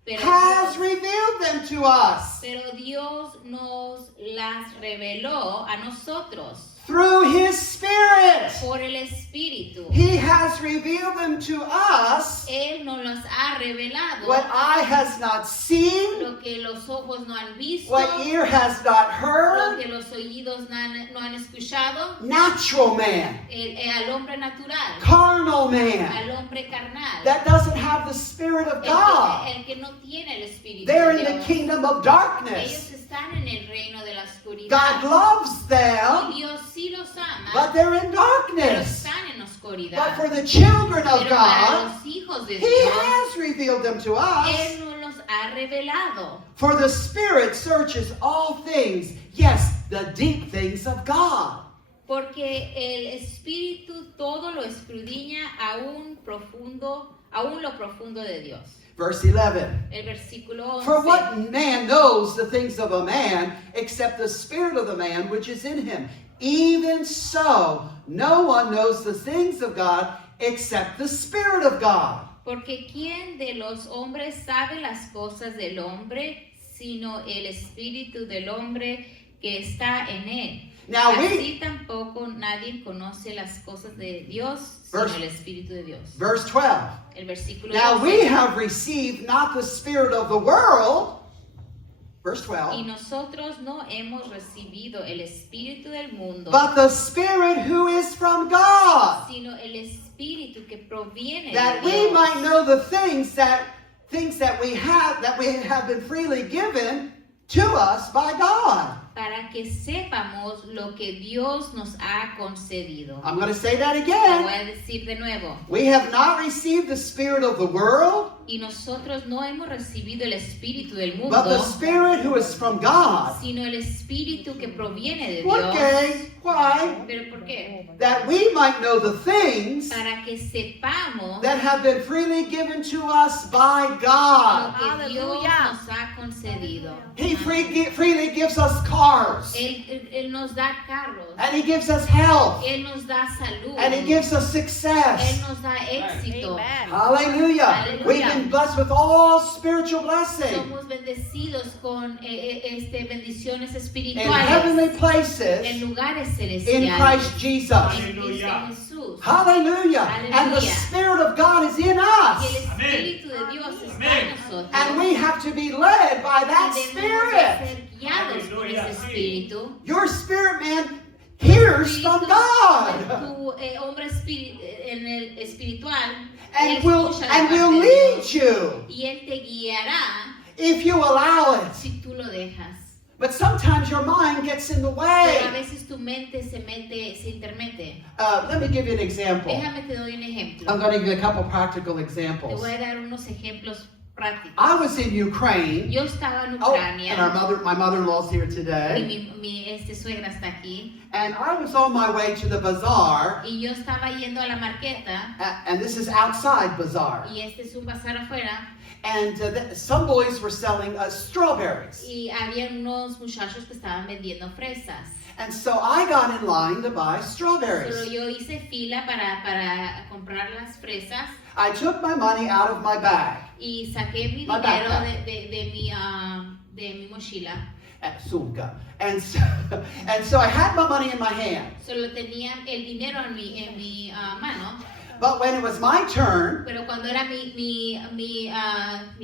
Pero has Dios, revealed them to us pero Dios nos las reveló a nosotros through His Spirit. por el Espíritu. He has revealed them to us Él nos las ha revelado, what eye has not seen, lo que los ojos no han visto, what ear has not lo heard. que los oídos no han escuchado, Natural man, al hombre natural, carnal man, al hombre carnal, that doesn't have the Spirit of God. el que no tiene el Espíritu They're de in the Dios. kingdom of Ellos darkness. están en el reino de la oscuridad. God loves Y them, Dios sí los ama, but they're in pero darkness. están en oscuridad. But for the children of Pero para God, los hijos de He Dios, has revealed them to us. Él nos los ha revelado. For the Spirit searches all things, yes, the deep things of God. Porque el Espíritu todo lo escudriña aún lo profundo de Dios. Verse 11. El versículo 11. For what man knows the things of a man except the spirit of the man which is in him? Even so, no one knows the things of God except the Spirit of God. Porque ¿quién de los hombres sabe las cosas del hombre sino el espíritu del hombre que está en él. Now Así tampoco nadie conoce las cosas de Dios, sino Verse- el espíritu de Dios. Verse 12. El versículo Now 12. we have received not the spirit of the world, verse Y 12, nosotros no hemos recibido el espíritu del mundo, but the Spirit who is from God, sino el espíritu que proviene that de we Dios, might know the things that we have been freely given to us by God. para que sepamos lo que Dios nos ha concedido. I'm going to say that Lo again. voy a decir de nuevo. We have not received the spirit of the world, Y nosotros no hemos recibido el espíritu del mundo, but the Spirit who is from God. sino el espíritu que proviene de What Dios. day? Why? ¿Pero por qué? That we might know the things Para que sepamos that have been freely given to us by lo God. que Dios Aleluya. nos ha concedido. He freely gives us cars, Él nos da carros, and He gives us health, Él nos da salud, and He gives us Él success. nos da éxito. Amen. Hallelujah. Hallelujah. We've been blessed with all spiritual blessings Somos bendecidos con bendiciones in espirituales heavenly en places lugares in celestiales. Christ Jesus. En Cristo Jesús. Hallelujah. And the Hallelujah. Spirit of God is in Y el us. Espíritu de Dios está en nosotros. And we have to be led by that Y debemos de Spirit. ser guiados por ese Espíritu. Your spirit man hears from God Tu hombre en el espiritual and él will escucha de parte will de lead Dios. you Y Él te guiará if you allow it. si tú lo dejas. But sometimes your mind gets in the Pero a way. veces tu mente se intermete. Let me give you an example. Déjame te doy un ejemplo. I'm going to give you a couple practical Te examples. voy a dar unos ejemplos prácticos. I was in Ukraine. Yo estaba en Oh, and Ucrania my mother-in-law's here y today. mi suegra está aquí. And I was on my way to the bazaar, Y yo estaba yendo a la marqueta. and this is outside bazaar. Y este es un bazar afuera. And some boys were selling strawberries. Y había unos muchachos que estaban vendiendo fresas. And so I got in line to buy Solo strawberries. yo hice fila para comprar las fresas I took my money out of my bag, y saqué mi My dinero backpack. de mi mochila. sumka. And so I had my money in my hand. Solo tenía el dinero en mi mano, But when it was my turn pero cuando era mi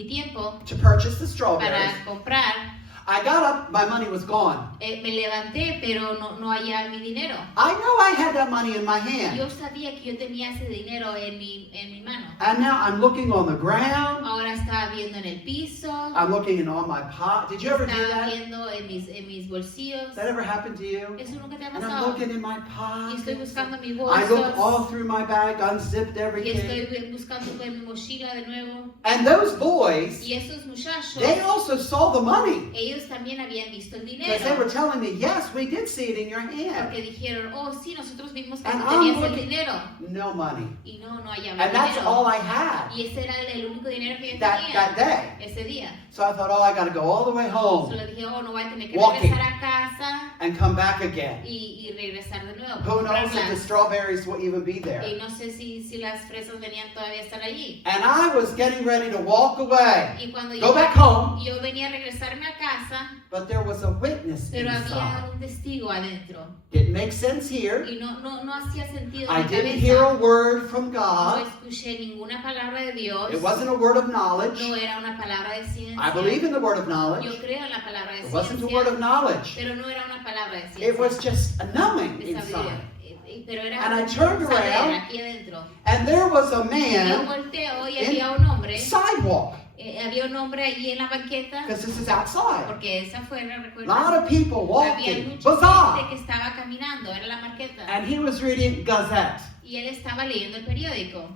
tiempo to purchase the para strawberries, comprar, I got up, my money was gone. me levanté, pero no hallaba mi dinero. I know I had that money in my hand. Yo sabía que yo tenía ese dinero en mi mano. And now I'm looking on the ground. Ahora estaba viendo en el piso, I'm looking on my pot. Did you ever do estaba that? viendo en mis bolsillos. Does that ever happen to you? Eso nunca te ha And I'm pasado. looking in my Y estoy pocket. buscando mi I look all bolso through my bag, unzipped y everything. estoy buscando en mi mochila de nuevo. And those boys, Y esos muchachos, they also saw the money. ellos también habían visto el Because they were dinero. telling me, yes, we did see it in your hand. Porque dijeron, oh sí, nosotros vimos que And tú I'm tenías el looking- dinero. No money. Y no hallaba And that's all dinero. I had Y ese era el único dinero que yo that tenía day. ese día. So I thought, oh, I got to go all the way home Solo dije, oh, no voy a tener que Walking. regresar a casa and come back again. y regresar de nuevo. Who knows if the comprarlas. strawberries will even be Y there. no sé si las fresas venían todavía a estar allí. And I was getting ready to walk away. Y cuando Go back home. yo venía a regresarme a casa, But there was a witness pero había inside. un testigo adentro. Didn't make sense here. Y no hacía sentido I en mi didn't hear a cabeza. word from No God. escuché ninguna palabra de Dios. It wasn't a word of knowledge. No era una palabra de ciencia. I believe in the word of Yo knowledge. creo en la palabra de It wasn't a word of ciencia, knowledge. pero no era una palabra de ciencia. It was just a knowing de sabiduría. inside. Pero era And I un turned saber around aquí adentro. And there was a Yo man volteo y in había un hombre. sidewalk. Había un hombre allí en la banqueta. Because this is outside. Porque esa afuera, A recuerda. lot of people Había walking. mucha gente Bazaar. que estaba caminando, era la marqueta. And he was reading Gazette. Y él estaba leyendo el periódico.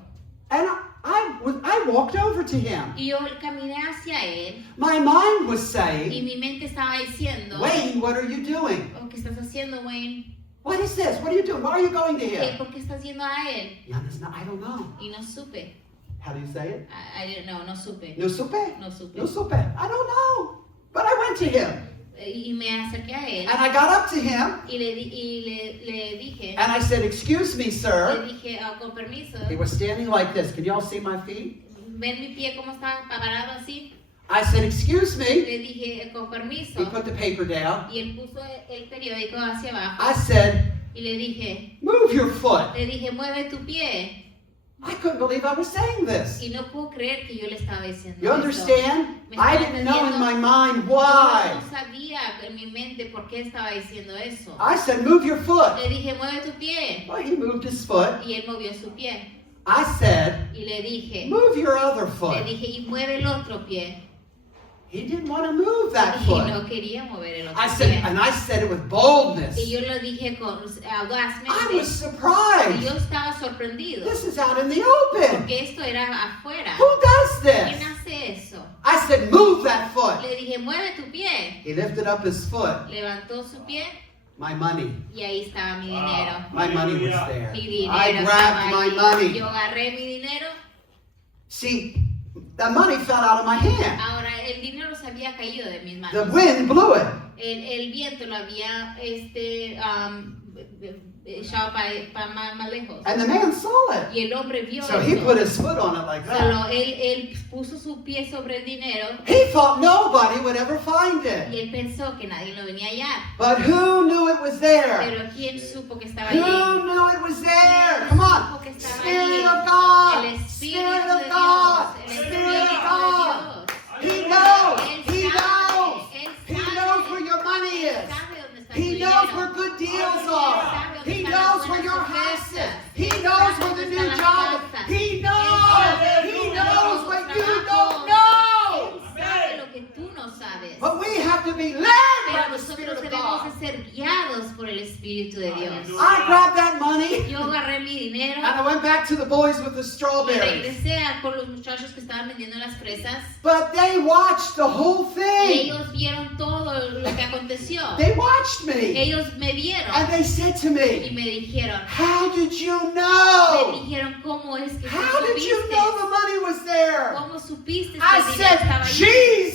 And I walked over to him. Y yo caminé hacia él My mind was y saying, mi mente estaba diciendo, Wayne, what are you doing? oh, ¿qué estás haciendo, Wayne? What is this? What are you doing? Why are you going to him? ¿Por qué estás yendo a él? I don't know. Y no supe. How do you say it? I didn't know, no supe. No supe. No supe. No supe. I don't know. But I went to him. Y me acerqué a él And I got up to him. y le dije, And I said, excuse me, le sir. dije, con permiso, He was standing like this. Can y'all see my feet? ¿ven mi pie cómo está parado así? I said, excuse me. Le dije, con permiso. He put the paper down. Y él puso el periódico hacia abajo. I said, Y le dije, foot. Le dije, mueve tu pie. I couldn't believe I was saying this. Y no puedo creer que yo le estaba diciendo You eso. understand? ¿Me I está didn't know in entendiendo? my mind Yo why. no sabía en mi mente por qué estaba diciendo eso. I said, move your foot. Le dije, mueve tu pie. Well, he moved his foot. Y él movió su pie. I said, Y le dije, move your other le foot. dije, y mueve el otro pie. He didn't want to move that Y foot. no quería mover el otro I said, pie. and I said it with boldness. Y yo lo dije con I audazmente. was Y surprised. yo estaba sorprendido. This is out in the open. Porque esto era afuera. Who does ¿Quién this? hace eso? I said, move that foot. Le dije, mueve tu pie. He lifted up his foot. Levantó su pie My money. y ahí estaba mi dinero. My money was there. Mi dinero I estaba grabbed my ahí. money. Yo agarré mi dinero. See, the money fell out of my hand. Ahora, el dinero se había caído de mis The manos. wind blew it. El viento lo había echado para más lejos. And the man saw it. Y el hombre vio So he eso. put his foot on it like that. Solo él puso su pie sobre el dinero He thought nobody would ever find y it. él pensó que nadie lo venía a hallar. But who knew it was there? Pero ¿quién supo que estaba Who allí? knew it was there? Come on. Supo que estaba Spirit allí. of God. El Spirit Espíritu of de God. Dios. El Spirit Espíritu of God. de Dios. He knows. Él He knows. sabe. He knows where your money is. Sabe dónde está He tu knows dinero. where good deals Él are. sabe dónde He están knows las where your buenas house is. ofertas. He Él knows sabe where the dónde new están las job is. casas. He Él knows. sabe He dónde knows están what los you trabajos. don't know. Él sabe lo que tú no sabes. But we have to be led by Pero the Spirit nosotros of debemos God. de ser guiados por el Espíritu de Dios. I grabbed that money Yo agarré mi dinero and I went back to the boys with the y strawberries. regresé con los muchachos que estaban vendiendo las fresas. But they watched the whole Y thing. ellos vieron todo lo que aconteció. They watched me. Ellos me vieron And they said to y me, me dijeron, how did you me know? dijeron, ¿cómo es que tú How did you supiste? know the money was there? ¿Cómo supiste que I el dinero estaba said, allí? Jesus!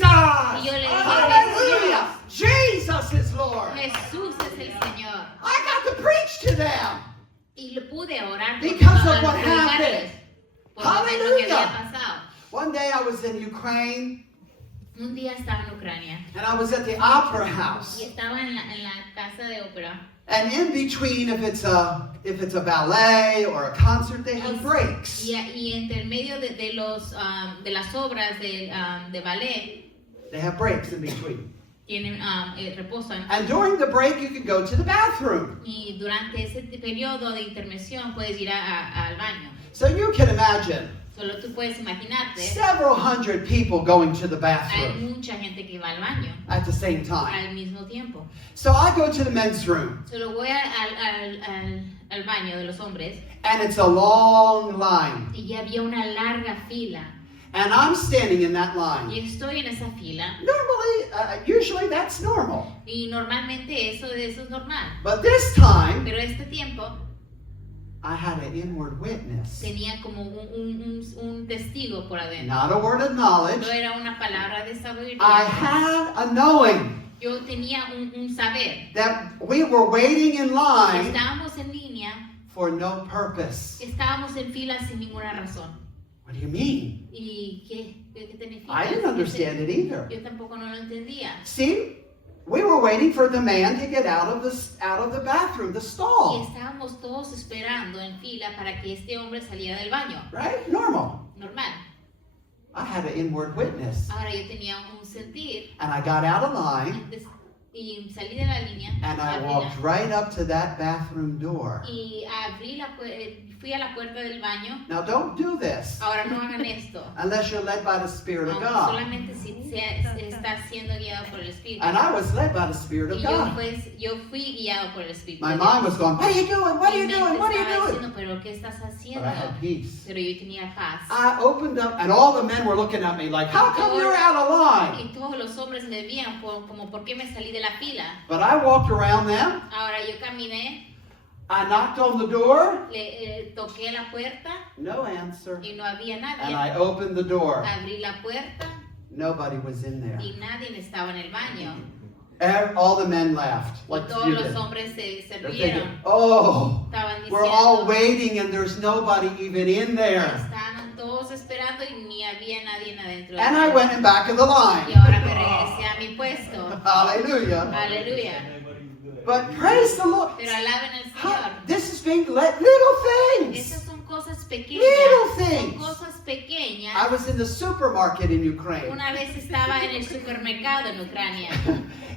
Y yo le dije, Hallelujah! Jesus is Lord. Jesús es el Señor. I got to preach to them. Y le pude orar Because of a what predicarles happened. por lo que Hallelujah. había pasado. One day I was in Ukraine Un día estaba en Ucrania and I was at the opera y house. estaba en la casa de ópera. And in between, if it's a ballet or a concert, they have breaks. Y entre el medio de las obras de ballet They have breaks in between. tienen reposan. And during the break, you can go to the bathroom. Y durante ese periodo de intervención puedes ir al baño. So you can imagine Solo tú puedes imaginarte, several hundred people going to the hay bathroom mucha gente que va al baño at the same time. al mismo tiempo. So I go to the men's room, Solo voy al baño de los hombres and it's a long line. y ya había una larga fila. And I'm standing in that line. Y estoy en esa fila Normally, usually that's normal. y normalmente eso es normal. But this time, Pero este tiempo I had an inward witness. tenía como un testigo por adentro. Not a word of knowledge. No era una palabra de I sabiduría. had a knowing Yo tenía un saber. that we were waiting in line Estábamos en línea, for no purpose. estábamos en fila sin ninguna razón. What do you mean? ¿Y qué significa? I didn't understand it either. Yo tampoco no lo entendía. See, we were waiting for the man to get out of the bathroom, the Y stall. estábamos todos esperando en fila para que este hombre saliera del baño. Right? Normal. Normal. I had an inward witness. Ahora yo tenía un sentir And I got out of line y salí de la línea and I la walked fila, right up to that bathroom door. y fui a la puerta del baño. Now don't do this Ahora no hagan esto. unless you're led by the Spirit of No, God. solamente si está siendo guiado por el Espíritu. And I was led by the Spirit of Y God. yo fui guiado por el Espíritu. My de mind Dios. was going, what are you doing? What are Mi you mente doing? What are estaba you doing? diciendo, pero ¿qué estás But haciendo? I had peace. Pero yo tenía paz. I opened up and all the men were looking at me like, how come you're out of line? Y todos los hombres me veían como ¿por qué me salí de la fila? But I walked around them. Ahora yo caminé, I knocked on the door. toqué la puerta No answer. y no había And nadie. I opened the door. Abrí la puerta Nobody was in there. y nadie estaba en el baño. All the men laughed. Y Like todos you los did. hombres se They're rieron. thinking, oh, Estaban we're all diciendo, waiting and there's nobody even in there. estaban todos esperando y ni había nadie adentro. And I went in back of the Y line. ahora me regresé a mi puesto. Hallelujah. Aleluya. But praise the Lord. Pero alaben al How- Señor. this is being little things. Esas son cosas pequeñas. Little Son things. cosas I pequeñas. was in the supermarket in Ukraine. Una vez estaba en el supermercado en Ucrania.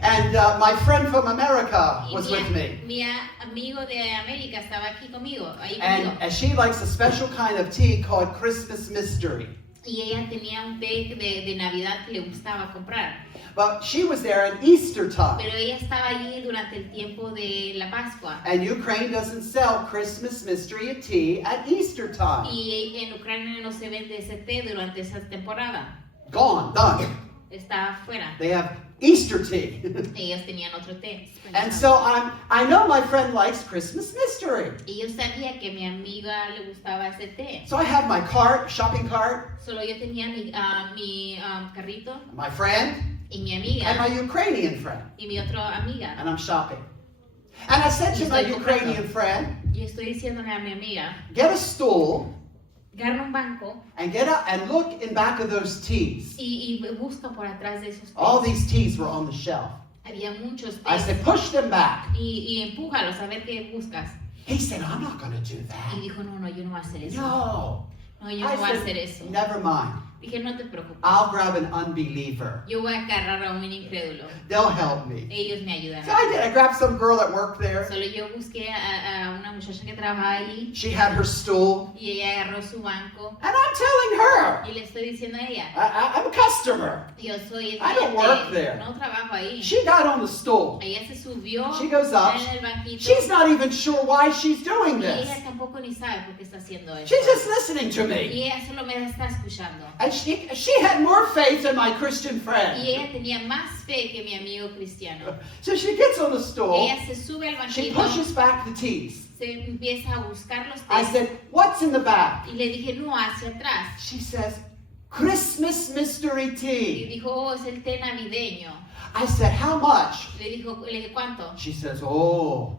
And my friend from America Y was with me. mi amigo de América estaba aquí conmigo, ahí And conmigo. she likes a special kind of tea called Christmas Mystery. Y ella tenía un té de Navidad que le gustaba comprar. But she was there at Easter time. Pero ella estaba allí durante el tiempo de la Pascua. And Ukraine doesn't sell Christmas Mystery tea at Easter time. Y en Ucrania no se vende ese té durante esa temporada. Gone, done. Está afuera. They have Easter tea. Ellos tenían otro té. And so I know my friend likes Christmas Mystery. Y yo sabía que a mi amiga le gustaba ese té. So I have my cart, shopping cart, Solo yo tenía mi carrito my friend, y mi and my amiga Ukrainian friend. y mi otra amiga. And I'm shopping. And I said to my Estoy Ukrainian comprando. friend, Y estoy diciéndole a mi amiga, get a stool agarra un banco and get up and look in back of those teas. y busca por atrás de esos All tés. these teas were on the shelf. Había muchos I tés. said, push them back. Y empújalos a ver qué buscas. He said, I'm not going to do Y that. dijo, no, yo no voy a hacer eso. No. No, yo I no voy a hacer said, eso. never mind. Dije, no te preocupes. I'll grab an unbeliever. Yo voy a agarrar a un incrédulo. They'll help me. Ellos me ayudan. So I did. I grabbed some girl that worked there. Solo yo busqué a una muchacha que trabajaba allí She had her stool. y ella agarró su banco And I'm telling her, y le estoy diciendo a ella, I'm a customer. yo soy el I don't work cliente, there. no trabajo ahí. She got on the stool. Ella se subió She goes up. en el banquito She's not even sure why she's doing y this. ella tampoco ni sabe por qué está haciendo eso. She's just listening to me. Y ella solo me está escuchando. And she had more faith than my Christian Y friend. ella tenía más fe que mi amigo cristiano. So she gets on the stool. Ella se sube al She banquito, pushes back the teas. se empieza a buscar los I tés said, what's in the back? y le dije, no, hacia atrás. She says, Christmas mystery Y tea. dijo, oh, es el té navideño. I said, how much? Le dije, ¿cuánto? She says, oh,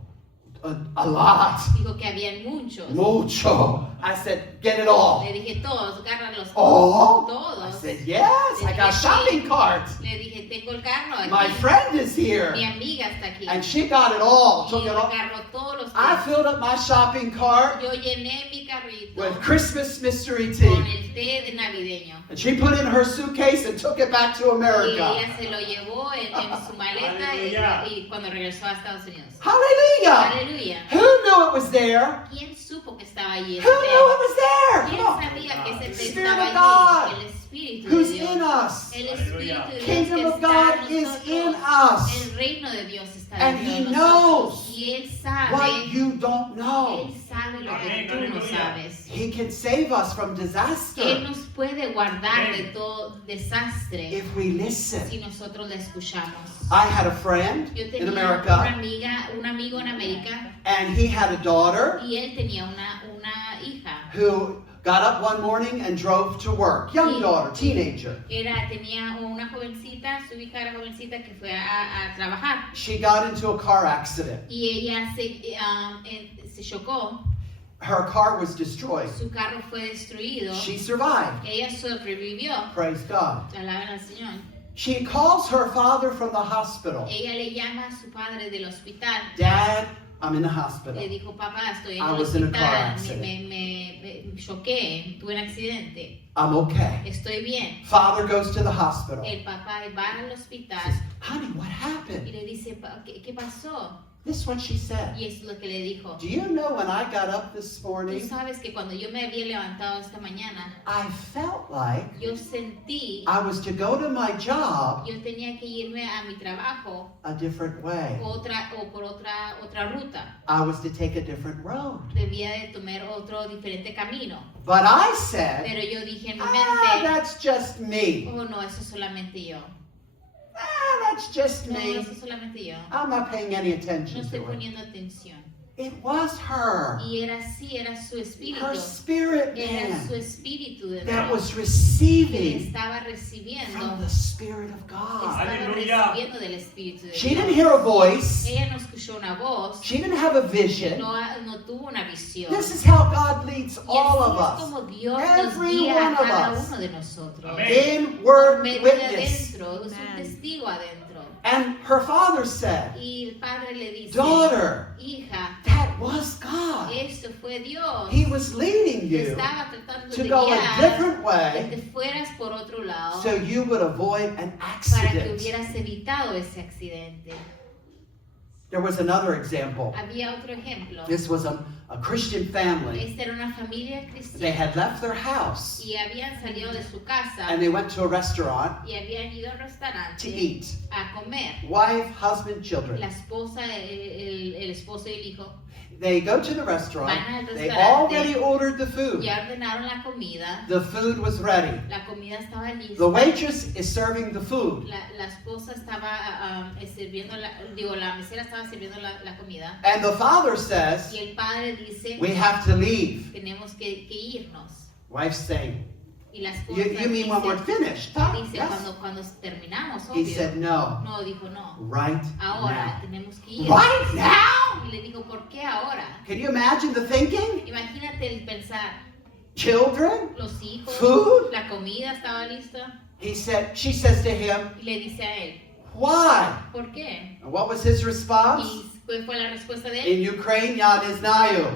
a lot. Dijo que habían muchos. Mucho. I said, get it all. Le dije, todos, agárralos All? I todos. said, yes, I got a shopping cart. Le dije, tengo el carro aquí. My friend is Mi here. amiga está aquí. And she got it all. Y Took it all. agarró todos los I tés. filled up my shopping cart Yo llené mi carrito with Christmas mystery con tea. el té de navideño. And she put it in her suitcase and took it back to Y America. ella se lo llevó en su maleta y cuando regresó a Estados Unidos. Hallelujah. Aleluya. Who knew it was there? ¿Quién supo que estaba allí Who ese knew té? it was there? ¿Quién Come on. sabía que ese té Spirit estaba of God. allí? El Espíritu de Who's Dios. in us? El Espíritu de Dios Kingdom que of está God en is nosotros. in us. El reino de Dios está And dentro He de nosotros. knows Y Él sabe, what you don't know. Él sabe lo que tú no sabes. He can save us from Él disaster nos puede guardar de todo desastre if we listen. si nosotros le escuchamos. I had a friend Yo in tenía America, un amigo en América and he had a daughter y él tenía una hija. who got up one morning and drove to work. Young daughter, teenager. Tenía una jovencita, su hija era jovencita que fue a trabajar She got into a car accident. y ella se chocó, Her car was destroyed. su carro fue destruido, She survived. ella sobrevivió, Praise God. alaben al Señor. She calls her father from the hospital. Ella le llama a su padre del hospital. Dad, I'm in the Le hospital. dijo, papá, estoy en I el was in a car hospital, accident. me choqué, tuve un accidente, I'm okay. estoy bien. Father goes to the hospital. El papá va al hospital Honey, what y happened? le dice, ¿qué pasó? This is what she said. Y es lo que le dijo. Do you know when I got up this Tú morning, sabes que cuando yo me había levantado esta mañana, I felt like yo sentí, I was to go to my job yo tenía que irme a mi trabajo a different way. por otra ruta. I was to take a different road. Debía de tomar otro diferente camino. But I said, Pero yo dije en mi ah, mente, that's just me. oh no, eso es solamente yo. Ah, that's just No, me. eso es solamente yo. I'm not paying any No attention estoy to it. poniendo atención. It was her. Y era así, era su espíritu. Her spirit Era su man espíritu de that Dios was que receiving estaba recibiendo, from the Spirit of God. estaba Aleluya. recibiendo del espíritu de She didn't Dios. hear a voice. Ella no escuchó una voz, She didn't have a vision. no tuvo una visión. This is how God leads Y all así of es us. como Dios nos Every guía one a of cada us. uno de nosotros. Amén. In Por word medio de witness. adentro, es un testigo adentro. And her father said, Y el padre le dice, daughter, hija, that was God. esto fue Dios. He was leading Te you estaba tratando to de go a guiar, different que way te fueras por otro lado, so you would avoid an para que accident. hubieras evitado ese accidente. There was another example. Había otro ejemplo. This was a Christian family. Esta era una familia They cristiana had left their house y habían salido de su casa and they went to a restaurant y habían ido al to restaurante eat. a comer. Wife, husband, children. La esposa, el esposo y el hijo They go to the restaurant. Van al They restaurante. already ordered the food. ya ordenaron la comida. The food was ready. La comida estaba lista. The waitress is serving the food. La esposa estaba sirviendo, la mesera estaba sirviendo la comida. And the father says, Y el padre dice, we have to leave. tenemos que irnos. Wife's saying, Y la esposa you mean when we're finished? dice Yes. cuando terminamos, He obvio. said, no, No, dijo no. right Ahora now. tenemos que ir. Right now? Y le digo, ¿por qué ahora? Can you imagine the thinking? Imagínate el pensar, Children? los hijos, Food? la comida estaba lista. She says to him, Y le dice a él, why? ¿por qué? And what was his response? ¿Y cuál fue la respuesta de él? In Ukraine, ya не знаю.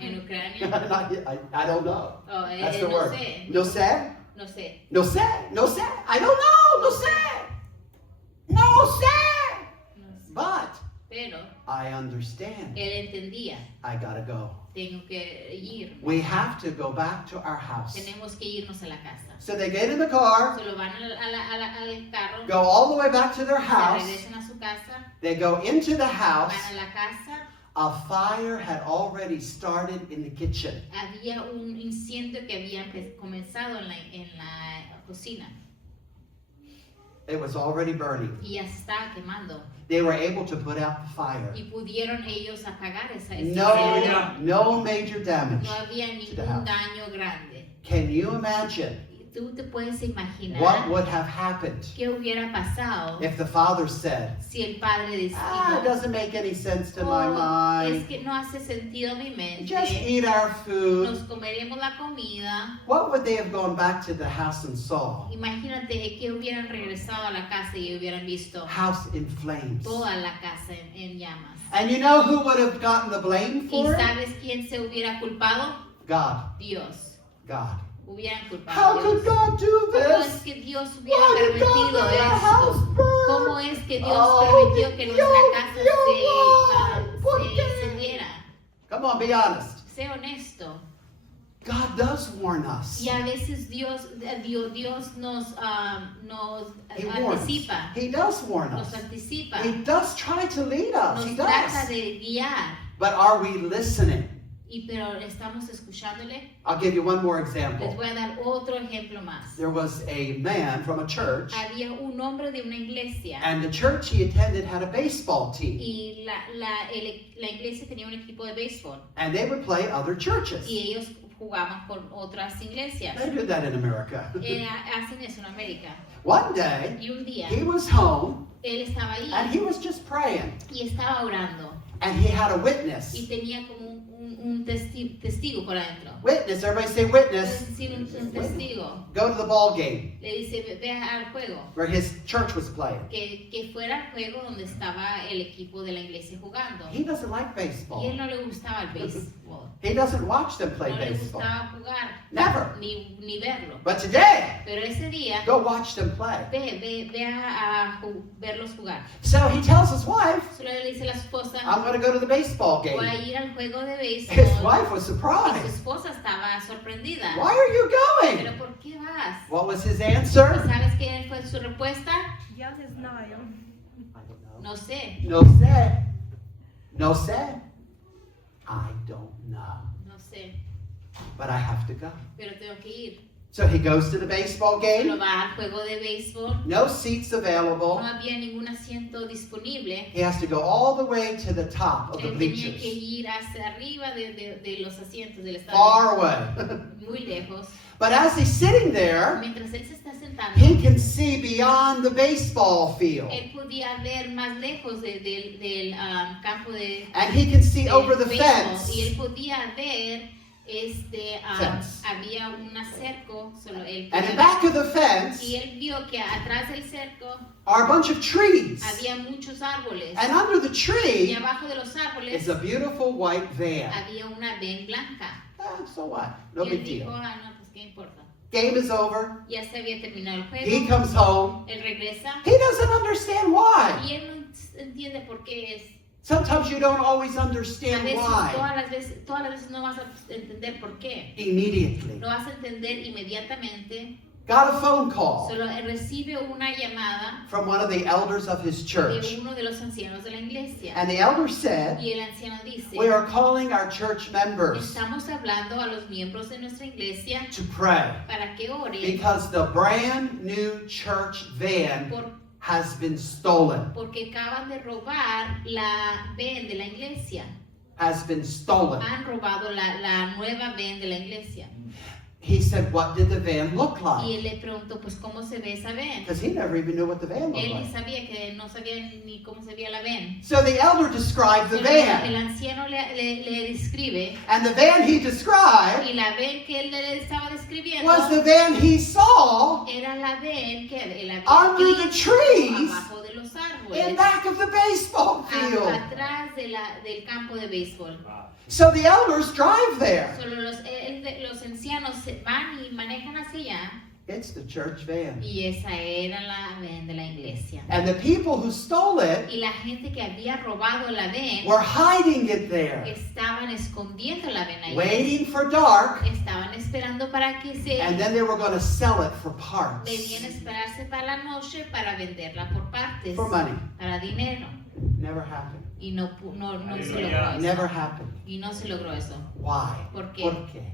En Ucrania. I don't know. Oh, That's the no word. sé. No sé? No sé. No sé? No sé? I don't know. No sé. No sé. No sé. But Pero I understand. él entendía, I gotta go. tengo que ir. We have to go back to our house. Tenemos que irnos a la casa. So they get in the car, Solo van al carro, go all the way back to their se house. regresan a su casa, They go into the house. van a la casa. A fire had already started in the kitchen. Había un incendio que había comenzado en la cocina It was already burning. y ya se estaba quemando. They were able to put out the fire. Y pudieron ellos apagar ese incendio. No major damage. No había the ningún house. daño grande. Can you imagine Tú te puedes imaginar what would have happened qué hubiera pasado if the father said, si el padre it decía, doesn't make any sense to my es mind. que no hace sentido a mi mente, Just eat our nos food. comeremos la comida. What would they have gone back to the house and saw? Imagínate que hubieran regresado a la casa y hubieran visto House in flames. toda la casa en llamas. And you know who would have gotten the blame ¿Y for it? sabes quién se hubiera culpado? God. Dios. God. Hubieran culpado How a could Dios. God do ¿Cómo es this? que Dios hubiera Why did God permitido let our house esto? burn? ¿Cómo es que Dios Oh, permitió que Dios, nuestra casa Dios, ¿por se qué? encendiera? Come on, be honest. Sé honesto. God does warn us. Y a veces Dios nos He warns. anticipa, He does warn nos us. anticipa, He does try to lead us. nos He trata does. de guiar. But are we listening? Pero estamos escuchándole. I'll give you one more Les example. voy a dar otro ejemplo más. There was a man from a church, Había un hombre de una iglesia and the church he attended had a baseball team, y la iglesia tenía un equipo de béisbol and they would play other churches. y ellos jugaban con otras iglesias. They do that in America. Hacen eso en América. One day, Y un día he was home, él estaba ahí and he was just praying, y estaba orando and he had a witness. y tenía como un testigo por adentro. Witness, everybody say Puedes witness. decir un testigo. Go to the ball game Le dice, ve al juego. where his church was playing. Que fuera al juego donde estaba el equipo de la iglesia jugando. He doesn't like Y él baseball. no le gustaba el béisbol. He doesn't watch them play No le baseball. gustaba jugar. Never. Ni verlo. But today, Pero ese día, go watch them play. ve a verlos jugar. So he tells his wife, Solo le dice a la esposa, I'm going to go to the baseball voy a game. ir al juego de His béisbol. wife was Y su surprised. esposa estaba sorprendida. Why are you ¿Pero going? por qué vas? What was his ¿Y answer? sabes qué fue su respuesta? Я не знаю. I don't know. No sé, No sé. No sé. I don't know. no sé, But I have to go. pero tengo que ir. So he goes to the baseball Solo game. va al juego de béisbol. No seats available. No había ningún asiento disponible. He has to go all the way to the top of the Él tenía que bleachers. ir hacia arriba de los asientos del estadio. Far away. Muy lejos. But as he's sitting there, Mientras él se está sentando, he can see beyond the baseball field. él podía ver más lejos del campo de And he can see de over the béisbol. Y él fence. podía ver Fence. había un cerco, solo él And podía in ver. back of the fence Y él vio que atrás del cerco are a bunch of trees. había muchos árboles. And under the Y tree abajo de los árboles is a beautiful white van. había una ven blanca. Ah, so what? No Y él big dijo, deal. ah, no, pues qué importa. Game is over. Ya se había terminado el He juego. comes home. Él regresa He doesn't understand why. y él no entiende por qué es. Sometimes you don't always A understand veces, why todas las veces no vas a entender por qué. immediately. Lo vas a entender inmediatamente. Got a phone call Solo recibe una llamada from one of the elders of his de church. uno de los ancianos de la iglesia. And the elder said, Y el anciano dice, we are calling our church members estamos hablando a los miembros de nuestra iglesia to pray para que oren because the brand new church van por- has been stolen. porque acaban de robar la ven de la iglesia. Has been stolen. Han robado la nueva ven de la iglesia. He said, what did the van look Y like? él le preguntó, pues, ¿cómo se ve esa ven? Because he never even knew what the van looked Él ni like. sabía que no sabía ni cómo se veía la ven. So the elder described the Solo el van. anciano le describe, And the van he described y la ven que él le estaba describiendo was the van he saw era la ven que él había Under the visto trees abajo de los in árboles, back of the baseball field. atrás del campo de béisbol. So the elders drive there. Solo los ancianos se van y manejan hacia allá, It's the church van. y esa era la ven de la iglesia. And the people who stole it Y la gente que había robado la ven were hiding it there, estaban escondiendo la ven ahí. waiting for dark, Estaban esperando para que se and then they were going to sell it for parts, debían esperarse para la noche para venderla por partes, for money. para dinero. Never happened. Y no se logró Aleluya. eso. Never happened. Y no se logró eso. Why? ¿Por qué?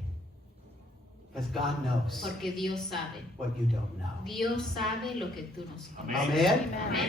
Because God knows Porque Dios sabe. what you don't know. Dios sabe lo que tú no sabes. Amén. Amen. Amén.